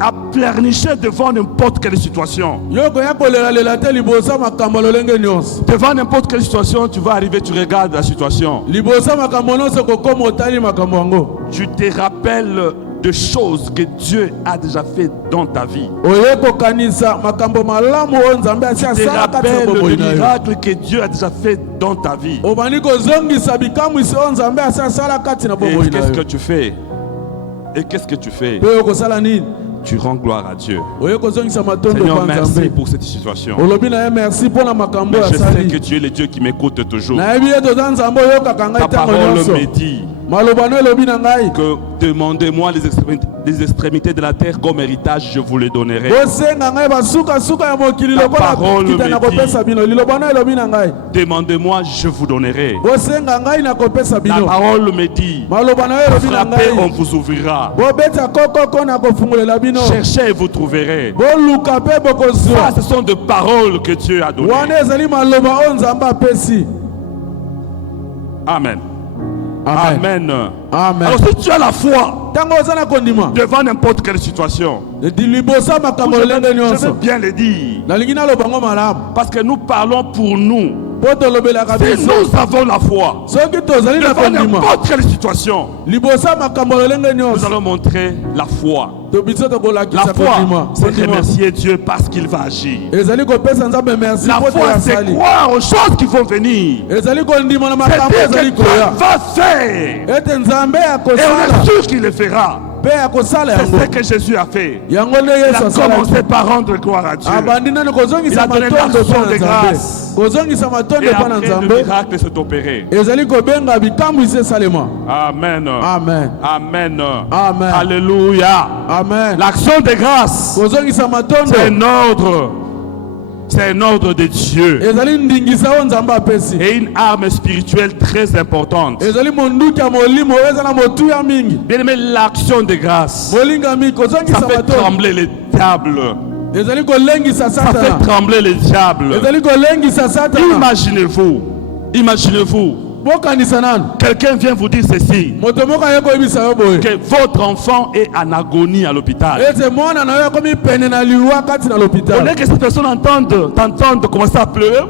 à pleurnicher devant n'importe quelle situation. yo koya kolelalela te liboso ya makambo lolenge nyonso Devant n'importe quelle situation, tu vas arriver, tu regardes la situation. liboso ya makambo nyonso kokoma otali makambo yango Tu te rappelles de choses que Dieu a déjà fait dans ta vie. oye kokanisa makambo malamu oyo nzambe asi Tu te asala kati na rappelles bomoi le na yo miracle que Dieu a déjà fait dans ta vie. obandi kozongisa bikamwisi oyo nzambe asi asala kati na Et bomoi na qu'est-ce que yo tu fais? Et qu'est-ce que tu fais? mpe okosala nini Tu rends gloire à Dieu. oye kozongisa matondo Seigneur, pa merci nzambe pour cette situation. olobi na ye merci mpo na makambo Mais oyo je sais que asali tu es le Dieu qui m'écoute toujours. nayebi ye toza nzambe oyokaka ngai Ta ntango parole nyonso me dit maloba no elobi na ngai que demandez-moi les extrémités de la terre comme héritage, je vous le donnerai. bosenga ngai basukasuka ya mokili Ta lokola parole kita me na kopesa bino liloba no elobi na ngai Demandez-moi, je vous donnerai. bosenga ngai na kopesa La bino parole me dit maloba na yo elobi na frappez, on ngai vous ouvrira. bobeta kokoko na kofungolela bino Cherchez et vous trouverez. boluka mpe Ça, bokozwa ce sont des paroles que Dieu a données. wana ezali maloba oyo nzambe apesi Amen. amen Amen. amen Alors si tu as la foi ntango oza na kondima devant n'importe quelle situation, liboso ya makambo lolenge je veux nyonso bien le dire. nalingi naloba ngo malamu Parce que nous parlons pour nous. mpo tolobelaka Si biso nous avons la foi soki tozali na devant kondima n'importe quelle situation, liboso ya makambo lolenge nous nyonso allons montrer la foi. La foi, c'est remercier Dieu parce qu'il va agir. La foi, c'est croire aux choses qui vont venir. C'est dire que Dieu va faire. Et on est sûr qu'il le fera. C'est ce que Jésus a fait. Il a commencé par rendre gloire à Dieu. Il a donné l'action de grâce. Et après, le miracle s'est opéré. Amen. Amen. Amen. Amen. Alléluia. Amen. L'action de grâce, c'est un ordre de Dieu et une arme spirituelle très importante. Bien aimé, l'action de grâce, ça fait trembler les diables. Ça fait trembler les diables. Imaginez-vous. Quelqu'un vient vous dire ceci, que votre enfant est en agonie à l'hôpital. On est que cette personne t'entende commencer à pleurer.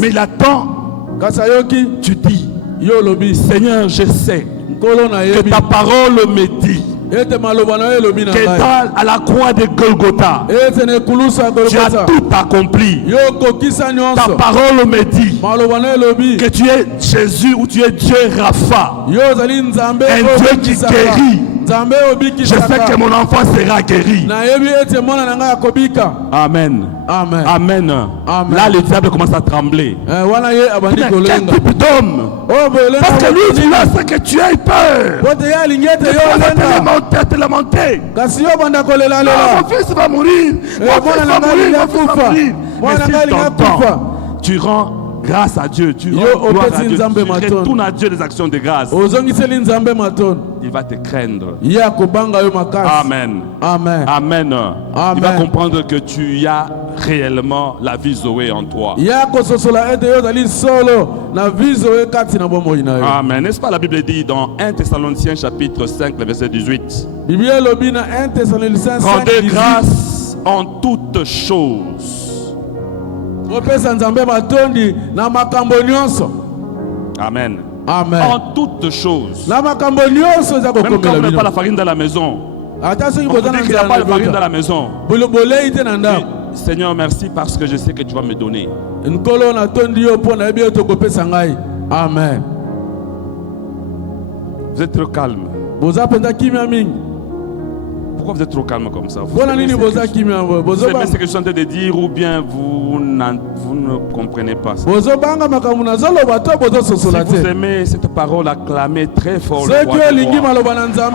Mais il attend. Tu dis, Seigneur, je sais que ta parole me dit que à la croix de Golgotha, tu as tout accompli. Ta parole me dit que tu es Jésus ou tu es Dieu Rapha, un Dieu qui guérit. Je sais que mon enfant sera guéri. Amen. Amen. Amen. Amen. Là, le diable commence à trembler. Quel type d'homme? Parce que lui, il a ce que tu aies peur. Te lamenter. Mon fils va mourir. Mon fils va mourir. Mais si t'entends, tu rends grâce à Dieu, tu rends gloire à Dieu, tu retournes à Dieu des actions de grâce. Il va te craindre. Amen. Amen. Amen. Il va comprendre que tu as réellement la vie Zoé en toi. Amen. N'est-ce pas, la Bible dit dans 1 Thessaloniciens chapitre 5, le verset 18. Rendez grâce en toutes choses. Amen. Amen. En toutes choses. Même quand on n'a pas la farine dans la maison. On dit qu'il n'y a pas de farine dans la maison. Seigneur, merci parce que je sais que tu vas me donner. Amen. Vous êtes trop calme. Pourquoi vous êtes trop calme comme ça? Vous aimez ce que je suis en train de dire ou bien vous ne comprenez pas ça? Si vous aimez cette parole, acclamez très fort le roi des rois.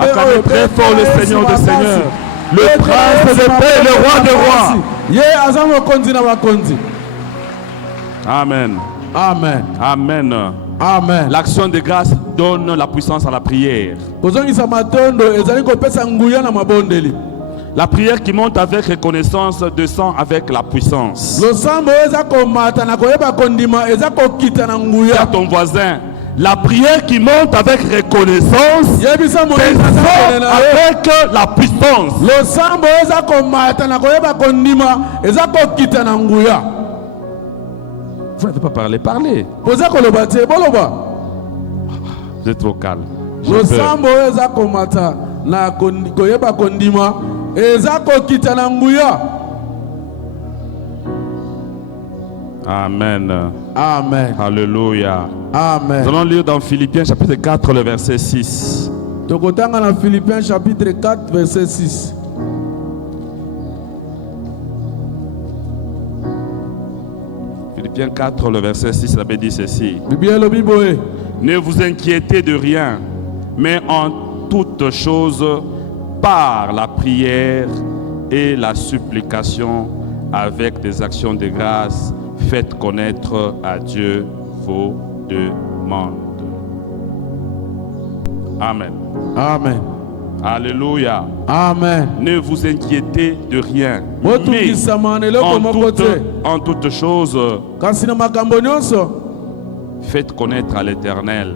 Acclamez très fort le Seigneur des seigneurs, le prince de paix, le roi des rois. Amen. Amen. Amen. Amen. L'action de grâce donne la puissance à la prière. La prière qui monte avec reconnaissance descend avec la puissance. À ton voisin, la prière qui monte avec reconnaissance descend avec la puissance. Vous n'avez pas parlé, parlez. Vous êtes trop calme. Amen. Amen. Alléluia. Amen. Nous allons lire dans Philippiens chapitre 4 le verset 6. Philippiens chapitre 4 verset 6. Philippiens 4 le verset 6, ça veut dire ceci. Ne vous inquiétez de rien, mais en toutes choses, par la prière et la supplication, avec des actions de grâce, faites connaître à Dieu vos demandes. Amen. Amen. Alléluia. Amen. Ne vous inquiétez de rien. Mais en toutes choses, faites connaître à l'Éternel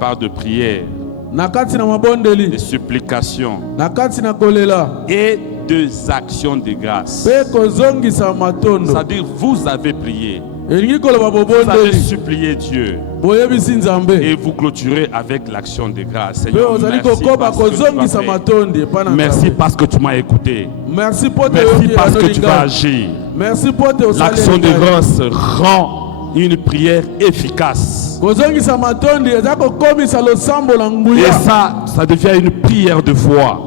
par de prières, de supplications et des actions de grâce. C'est-à-dire, vous avez prié. Vous allez supplier Dieu. Et Et vous clôturez avec l'action de grâce. Seigneur, merci parce que tu m'as écouté. Merci parce que tu vas agir. L'action de grâce rend une prière efficace. Et ça devient une prière de foi.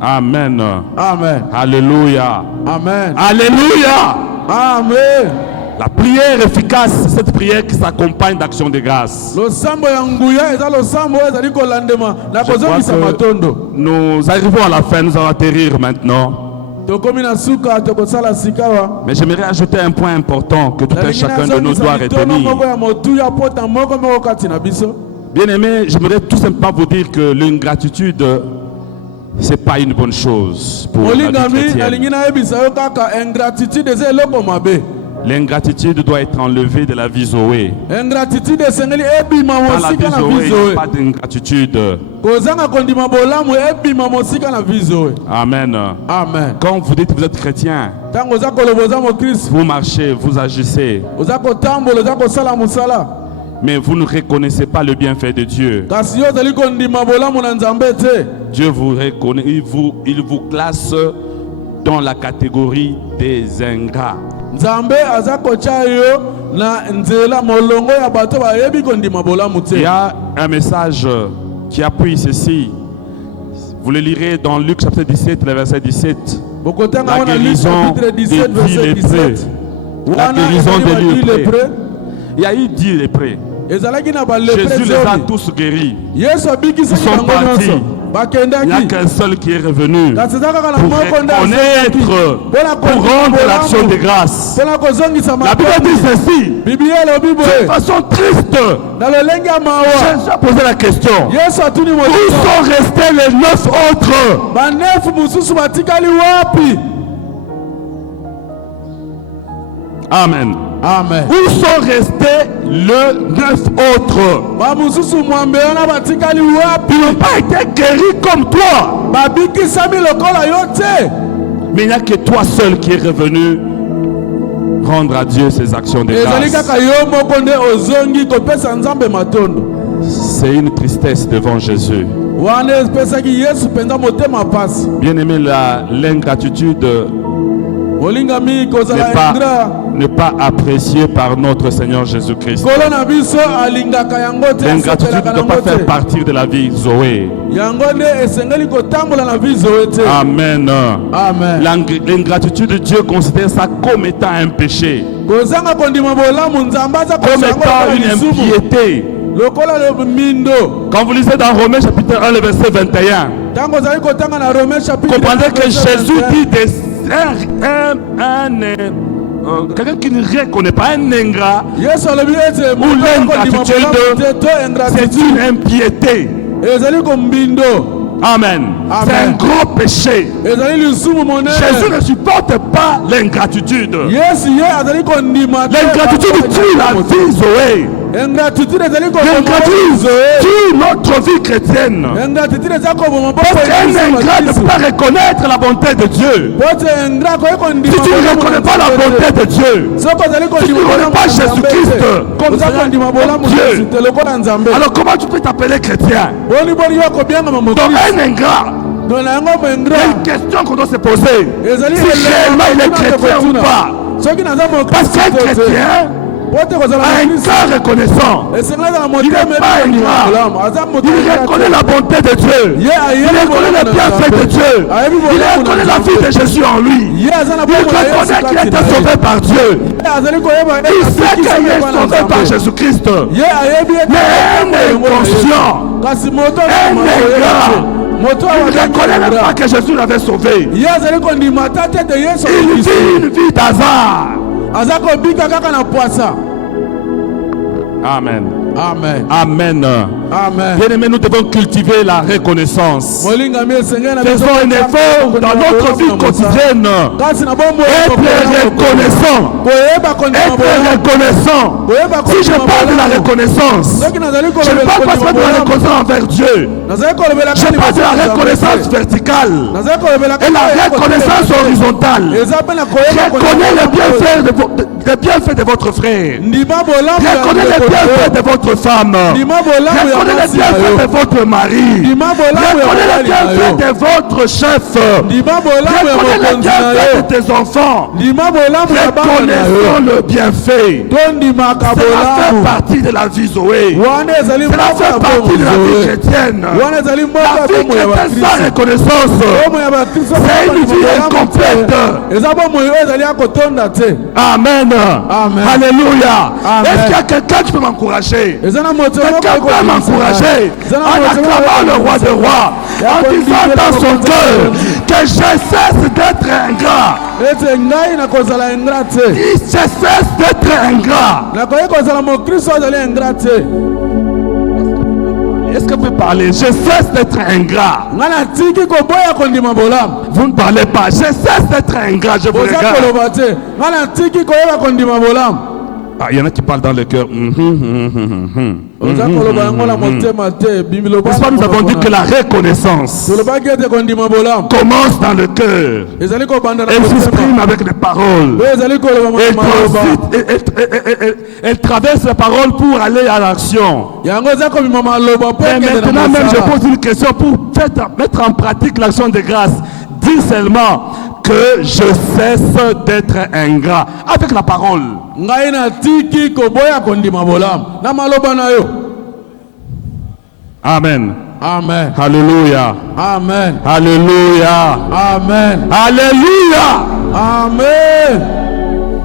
Amen. Amen. Alléluia. Amen. Alléluia. Amen. La prière efficace, c'est cette prière qui s'accompagne d'action de grâce. Nous arrivons à la fin, nous allons atterrir maintenant. Mais j'aimerais ajouter un point important que tout un chacun de nous doit retenir. Bien aimé, j'aimerais tout simplement vous dire que l'ingratitude, ce n'est pas une bonne chose pour la vie chrétienne. L'ingratitude doit être enlevée de la vie Zoé. Dans la vie Zoé, il n'y a pas d'ingratitude. Amen. Amen. Quand vous dites que vous êtes chrétien, vous marchez, vous agissez, mais vous ne reconnaissez pas le bienfait de Dieu. Dieu vous reconnaît, il vous classe dans la catégorie des ingrats. Il y a un message qui appuie ceci. Vous le lirez dans Luc chapitre 17, le verset 17. La guérison des 10 lépreux. La guérison des lépreux. Il y a eu 10 lépreux. Jésus les a tous guéris. Ils sont partis. Il n'y a qu'un seul qui est revenu pour reconnaître, pour rendre l'action de grâce. La Bible dit ceci. De façon triste, Jésus a posé la question. Où sont restés les 9 autres? Amen. Amen. Où sont restés les 9 autres? Ils n'ont pas été guéris comme toi. Mais il n'y a que toi seul qui est revenu rendre à Dieu ses actions de grâce. C'est une tristesse devant Jésus. Bien aimé, l'ingratitude n'est pas apprécié par notre Seigneur Jésus-Christ. L'ingratitude ne doit pas faire partie de la vie Zoé. Amen. L'ingratitude de Dieu considère ça comme étant un péché, comme étant une impiété. Quand vous lisez dans Romains chapitre 1, le verset 21, comprenez que Jésus dit quelqu'un qui ne reconnaît pas un ingrat ou l'ingratitude, c'est une impiété. Amen. C'est un gros péché. Jésus ne supporte pas l'ingratitude. L'ingratitude tue la vie Zoé. L'ingratitude tue notre vie chrétienne. Parce qu'un ingrat ne peut pas reconnaître la bonté de Dieu. Si tu ne reconnais pas la bonté de Dieu, si tu ne reconnais pas Jésus-Christ comme Dieu, alors comment tu peux t'appeler chrétien? Donc un ingrat, il y a une question qu'on doit se poser. Si réellement il est chrétien ou pas. Parce qu'un chrétien a un cœur reconnaissant. Il n'est pas ingrat. Il reconnaît la bonté de Dieu. Il reconnaît le bienfait de Dieu. Il reconnaît la vie de Jésus en lui. Il reconnaît qu'il a été sauvé par Dieu. Il sait qu'il est sauvé par Jésus-Christ. Mais un inconscient, un ingrat, il ne reconnaît même pas que Jésus l'avait sauvé. Il vit une vie d'hasard. Amen. Amen. Amen. Amen. Bien-aimés, nous devons cultiver la reconnaissance. Faisons un effort dans notre vie quotidienne. Être reconnaissant. Être reconnaissant. Si je parle de la reconnaissance, je ne parle pas seulement de la reconnaissance envers Dieu. Je parle de la reconnaissance verticale et la reconnaissance horizontale. Reconnais les bienfaits de votre frère. Reconnais les bienfaits de votre femme. Reconnais les bienfaits de votre mari. Reconnais les bienfaits de votre chef. Reconnais les bienfaits de tes enfants. Reconnaissons le bienfait. Cela fait partie de la vie Zoé. Cela fait partie de la vie chrétienne. La vie chrétienne sans reconnaissance, c'est une vie incomplète. Amen. Alléluia. Est-ce qu'il y a quelqu'un qui peut m'encourager? Quelqu'un peut m'encourager en acclamant le roi des rois, en disant dans son cœur que je cesse d'être ingrat. Il cesse d'être ingrat. Est-ce que vous pouvez parler? Je cesse d'être ingrat. Vous ne parlez pas. Je cesse d'être ingrat. Je vous regarde. Ah, il y en a qui parlent dans le cœur. Nous avons dit que la reconnaissance commence dans le cœur. Elle s'exprime avec les paroles. Elle traverse la parole pour aller à l'action. Et maintenant même, je pose une question pour mettre en pratique l'action de grâce. Dis seulement que je cesse d'être ingrat avec la parole. Amen. Amen. Alléluia. Amen. Alléluia. Amen. Alléluia. Amen.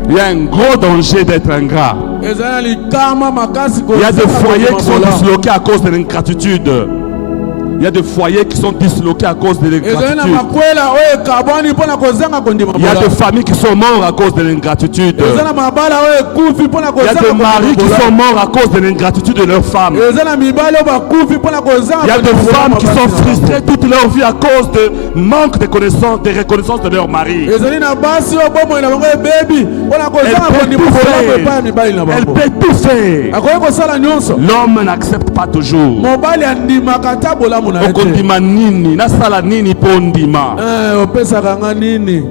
Il y a un gros danger d'être ingrat. Il y a des foyers qui sont disloqués à cause de l'ingratitude. Il y a des foyers qui sont disloqués à cause de l'ingratitude. Il y a des familles qui sont mortes à cause de l'ingratitude. Il y a des maris qui sont morts à cause de l'ingratitude de leurs femmes. Il y a des femmes qui sont frustrées toute leur vie à cause de manque de connaissance, de reconnaissance de leur mari. Elle peut tout faire. L'homme n'accepte pas toujours. Okondima nini nasala nini pondima opesaka nini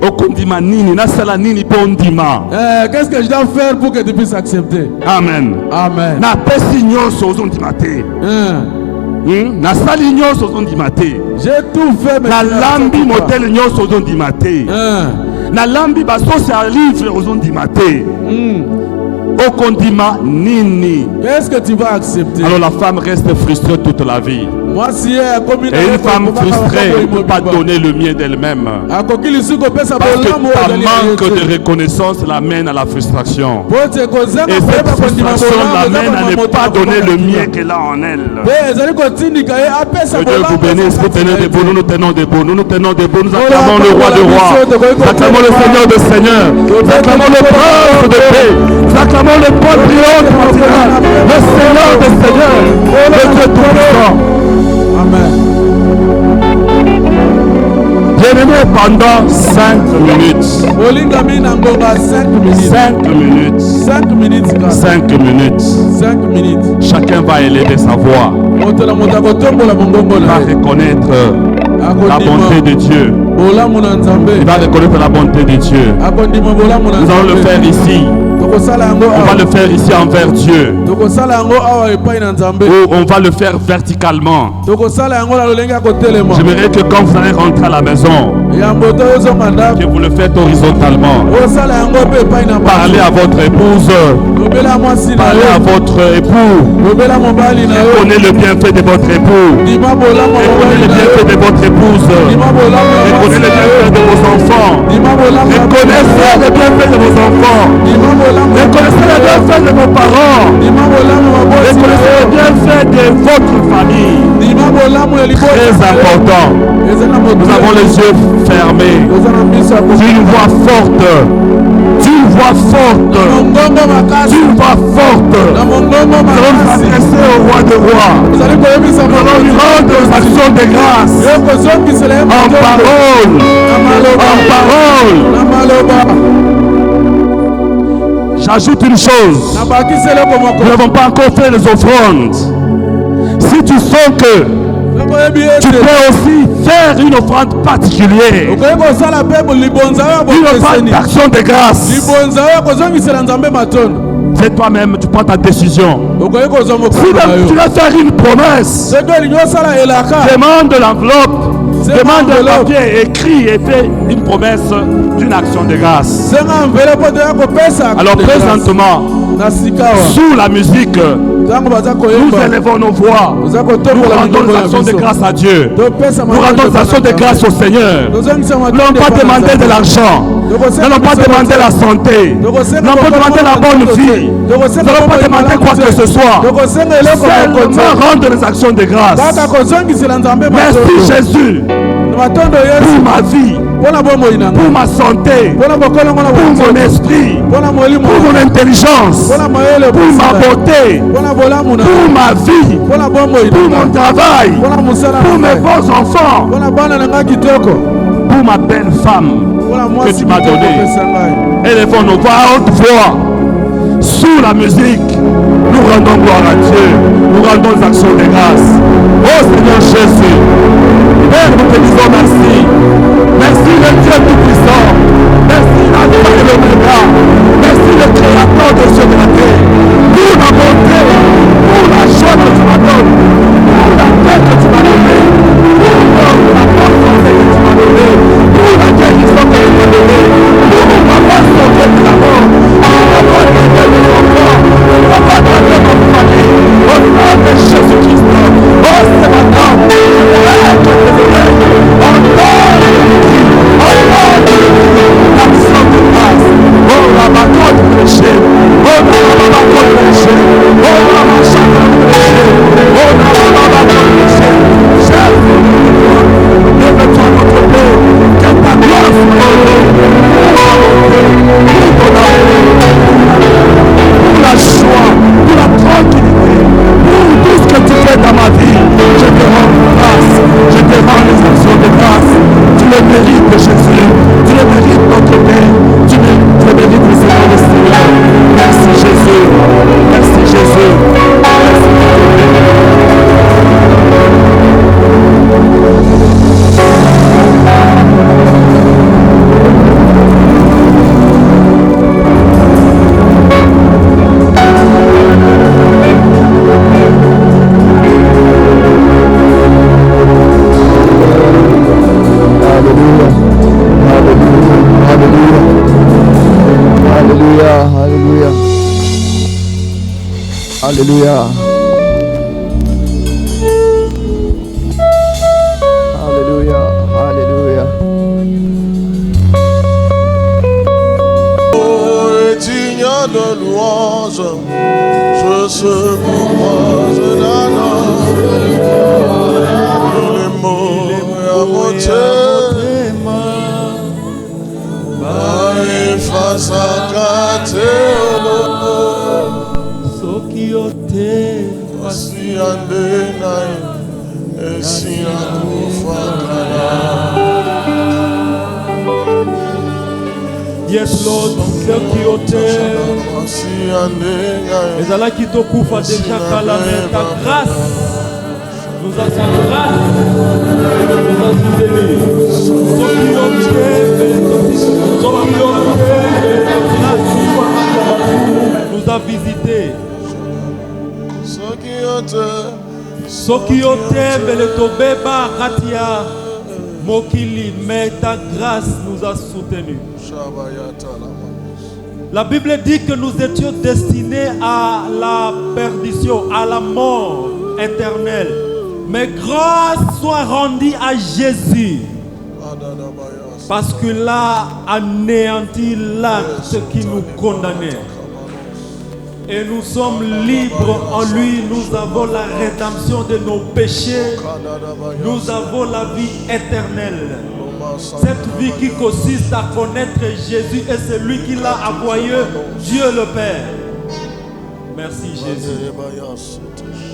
okondima nini nasala nini pondima qu'est-ce que je dois faire pour que tu puisses accepter? Amen. Amen. Na pesi nyonso ozondima te nasali nyonso ozondima te. J'ai tout fait mais na lambi modèle nyonso ozondima te. Na lambi basosi ya livre ozondima te. Okondima nini. Qu'est-ce que tu vas accepter? Alors la femme reste frustrée toute la vie. Et une femme frustrée ne peut pas donner le mieux d'elle-même. Parce que ta manque de reconnaissance l'amène à la frustration. Et cette frustration l'amène à ne pas donner le mieux qu'elle a en elle. Que Dieu vous bénisse. Vous tenez debout, nous nous tenons debout. Nous nous tenons debout. Nous acclamons le roi des rois. Nous acclamons le Seigneur des seigneurs. Nous acclamons le prince de paix. Nous acclamons le patriote national. Le Seigneur des seigneurs. Le Dieu tout-puissant. Amen. Bien-aimé, pendant 5 minutes. 5 minutes. Chacun va élever sa voix. Va reconnaître la bonté de Dieu. Il va reconnaître la bonté de Dieu. Nous allons le faire ici. On va le faire ici envers Dieu. Ou on va le faire verticalement. J'aimerais que quand vous allez rentrer à la maison, que vous le faites horizontalement. Parlez à votre épouse. Parlez à votre époux. Reconnaissez le bienfait de votre époux. Reconnaissez le bienfait de votre épouse. Reconnaissez le bienfait de vos enfants. Reconnaissez le bienfait de vos enfants. Reconnaissez le bienfait de vos parents. Reconnaissez le bienfait de votre famille. Très important. Nous avons les yeux fermés. D'une voix forte. D'une voix forte. D'une voix forte. Nous allons nous adresser au roi des rois. Nous allons lui rendre des actions de grâce. En parole. En parole. J'ajoute une chose. Nous n'avons pas encore fait les offrandes. Si tu sens que tu peux aussi faire une offrande particulière, une offrande d'action de grâce, c'est toi-même, tu prends ta décision. Si tu vas faire une promesse, demande l'enveloppe, demande le papier, écrit et fais une promesse d'une action de grâce. Alors présentement, sous la musique, nous élevons nos voix, nous rendons des actions de grâce à Dieu, nous rendons des actions de grâce au Seigneur. Nous n'allons pas demander de l'argent, nous n'allons pas demander la santé, nous n'allons pas demander la bonne vie, nous n'allons pas demander quoi que ce soit, seulement rendre des actions de grâce. Merci Jésus pour ma vie, pour ma santé, pour mon esprit, pour mon intelligence, pour ma beauté, pour ma vie, pour mon travail, pour mes beaux enfants, pour ma belle femme que tu m'as donnée. Élevons nos voix à haute voix. Sous la musique, nous rendons gloire à Dieu, nous rendons des actions de grâce. Oh Seigneur Jésus, Père, nous te disons merci. Merci le Dieu Tout-Puissant. Merci l'Alpha et l'Oméga. Merci le Créateur des cieux et de la terre. Pour la bonté, pour la joie que tu m'as donnée, pour la paix que tu m'as donnée, pour la force que tu m'as donnée, pour la guérison que tu m'as donnée, pour ma force que tu m'as donnée, pour la bonne idée de mon corps, pour la bonne idée de ma famille, au nom de Jésus-Christ. Oh, c'est maintenant. Alléluia. Alléluia. Alléluia. Oh, et digne de louange, je serai moi, je l'adore. Les mots à monter, ma face à gâter. Yes, Lord, ezala kitokufa déjà kalamé ta grâce nous a sa grâce nous a soutenu nous a visité Sokiote Beletobeba Katia Mokili, mais ta grâce nous a soutenus. La Bible dit que nous étions destinés à la perdition, à la mort éternelle. Mais grâce soit rendue à Jésus. Parce que là, anéanti l'acte qui nous condamnait. Et nous sommes libres en lui, nous avons la rédemption de nos péchés, nous avons la vie éternelle. Cette vie qui consiste à connaître Jésus et c'est lui qui l'a envoyé, Dieu le Père. Merci Jésus.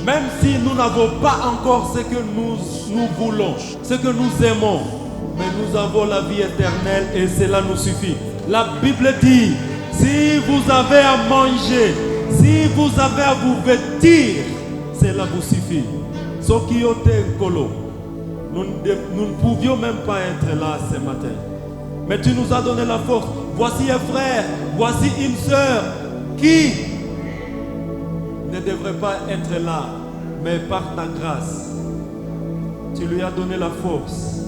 Même si nous n'avons pas encore ce que nous voulons, ce que nous aimons, mais nous avons la vie éternelle et cela nous suffit. La Bible dit, si vous avez à manger, si vous avez à vous vêtir, cela vous suffit. Ce qui est colo, nous ne pouvions même pas être là ce matin. Mais tu nous as donné la force. Voici un frère, voici une sœur qui ne devrait pas être là, mais par ta grâce, tu lui as donné la force,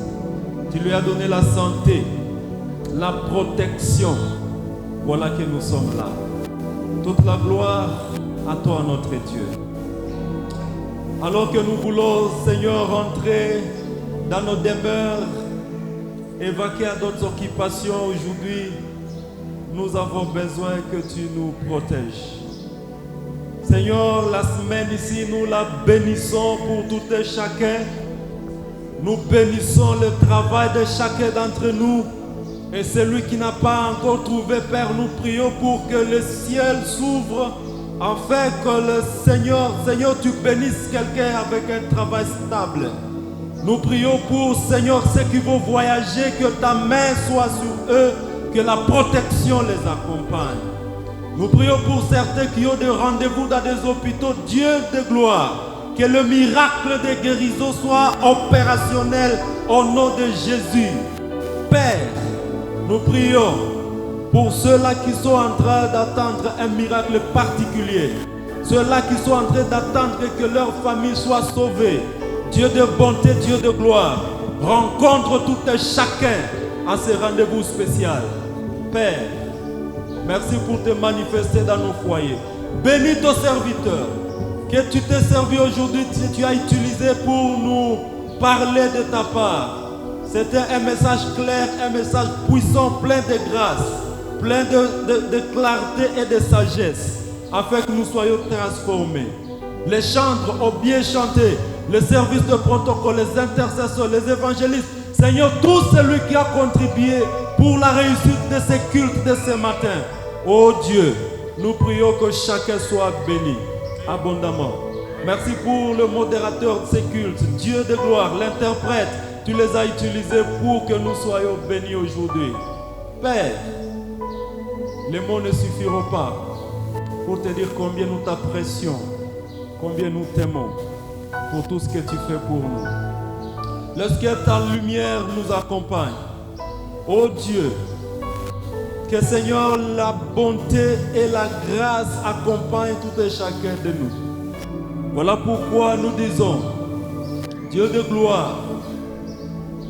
tu lui as donné la santé, la protection. Voilà que nous sommes là. Toute la gloire à toi, notre Dieu. Alors que nous voulons, Seigneur, rentrer dans nos demeures, évacuer à d'autres occupations aujourd'hui, nous avons besoin que tu nous protèges. Seigneur, la semaine ici, nous la bénissons pour tout et chacun. Nous bénissons le travail de chacun d'entre nous. Et celui qui n'a pas encore trouvé, Père, nous prions pour que le ciel s'ouvre, afin que le Seigneur, tu bénisses quelqu'un avec un travail stable. Nous prions pour, Seigneur, ceux qui vont voyager, que ta main soit sur eux, que la protection les accompagne. Nous prions pour certains qui ont des rendez-vous dans des hôpitaux, Dieu de gloire, que le miracle de guérison soit opérationnel au nom de Jésus. Père, nous prions pour ceux-là qui sont en train d'attendre un miracle particulier, ceux-là qui sont en train d'attendre que leur famille soit sauvée. Dieu de bonté, Dieu de gloire, rencontre tout et chacun à ce rendez-vous spécial. Père, merci pour te manifester dans nos foyers. Bénis ton serviteur que tu t'es servi aujourd'hui, tu as utilisé pour nous parler de ta part. C'était un message clair, un message puissant, plein de grâce, plein de clarté et de sagesse, afin que nous soyons transformés. Les chantres ont bien chanté, le service de protocole, les intercesseurs, les évangélistes. Seigneur, tout celui qui a contribué pour la réussite de ces cultes de ce matin. Oh Dieu, nous prions que chacun soit béni abondamment. Merci pour le modérateur de ces cultes, Dieu de gloire, l'interprète. Tu les as utilisés pour que nous soyons bénis aujourd'hui. Père, les mots ne suffiront pas pour te dire combien nous t'apprécions, combien nous t'aimons pour tout ce que tu fais pour nous. Lorsque ta lumière nous accompagne, oh Dieu, que Seigneur, la bonté et la grâce accompagnent tout et chacun de nous. Voilà pourquoi nous disons, Dieu de gloire,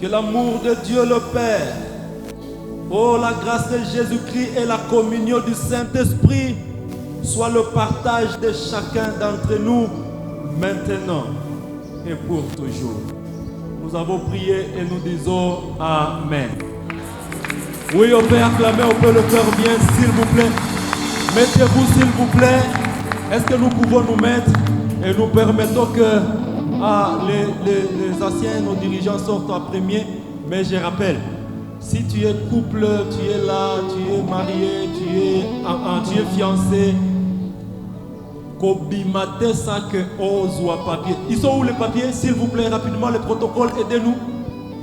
que l'amour de Dieu le Père, oh la grâce de Jésus-Christ et la communion du Saint-Esprit soit le partage de chacun d'entre nous, maintenant et pour toujours. Nous avons prié et nous disons Amen. Oui, on peut acclamer, on peut le faire bien, s'il vous plaît. Mettez-vous, s'il vous plaît. Est-ce que nous pouvons nous mettre et nous permettons que les anciens, nos dirigeants sortent en premier. Mais je rappelle, si tu es couple, tu es là, tu es marié, tu es fiancé, Kobimate ça que ose ou papier. Ils sont où les papiers? S'il vous plaît, rapidement, les protocoles, aidez-nous.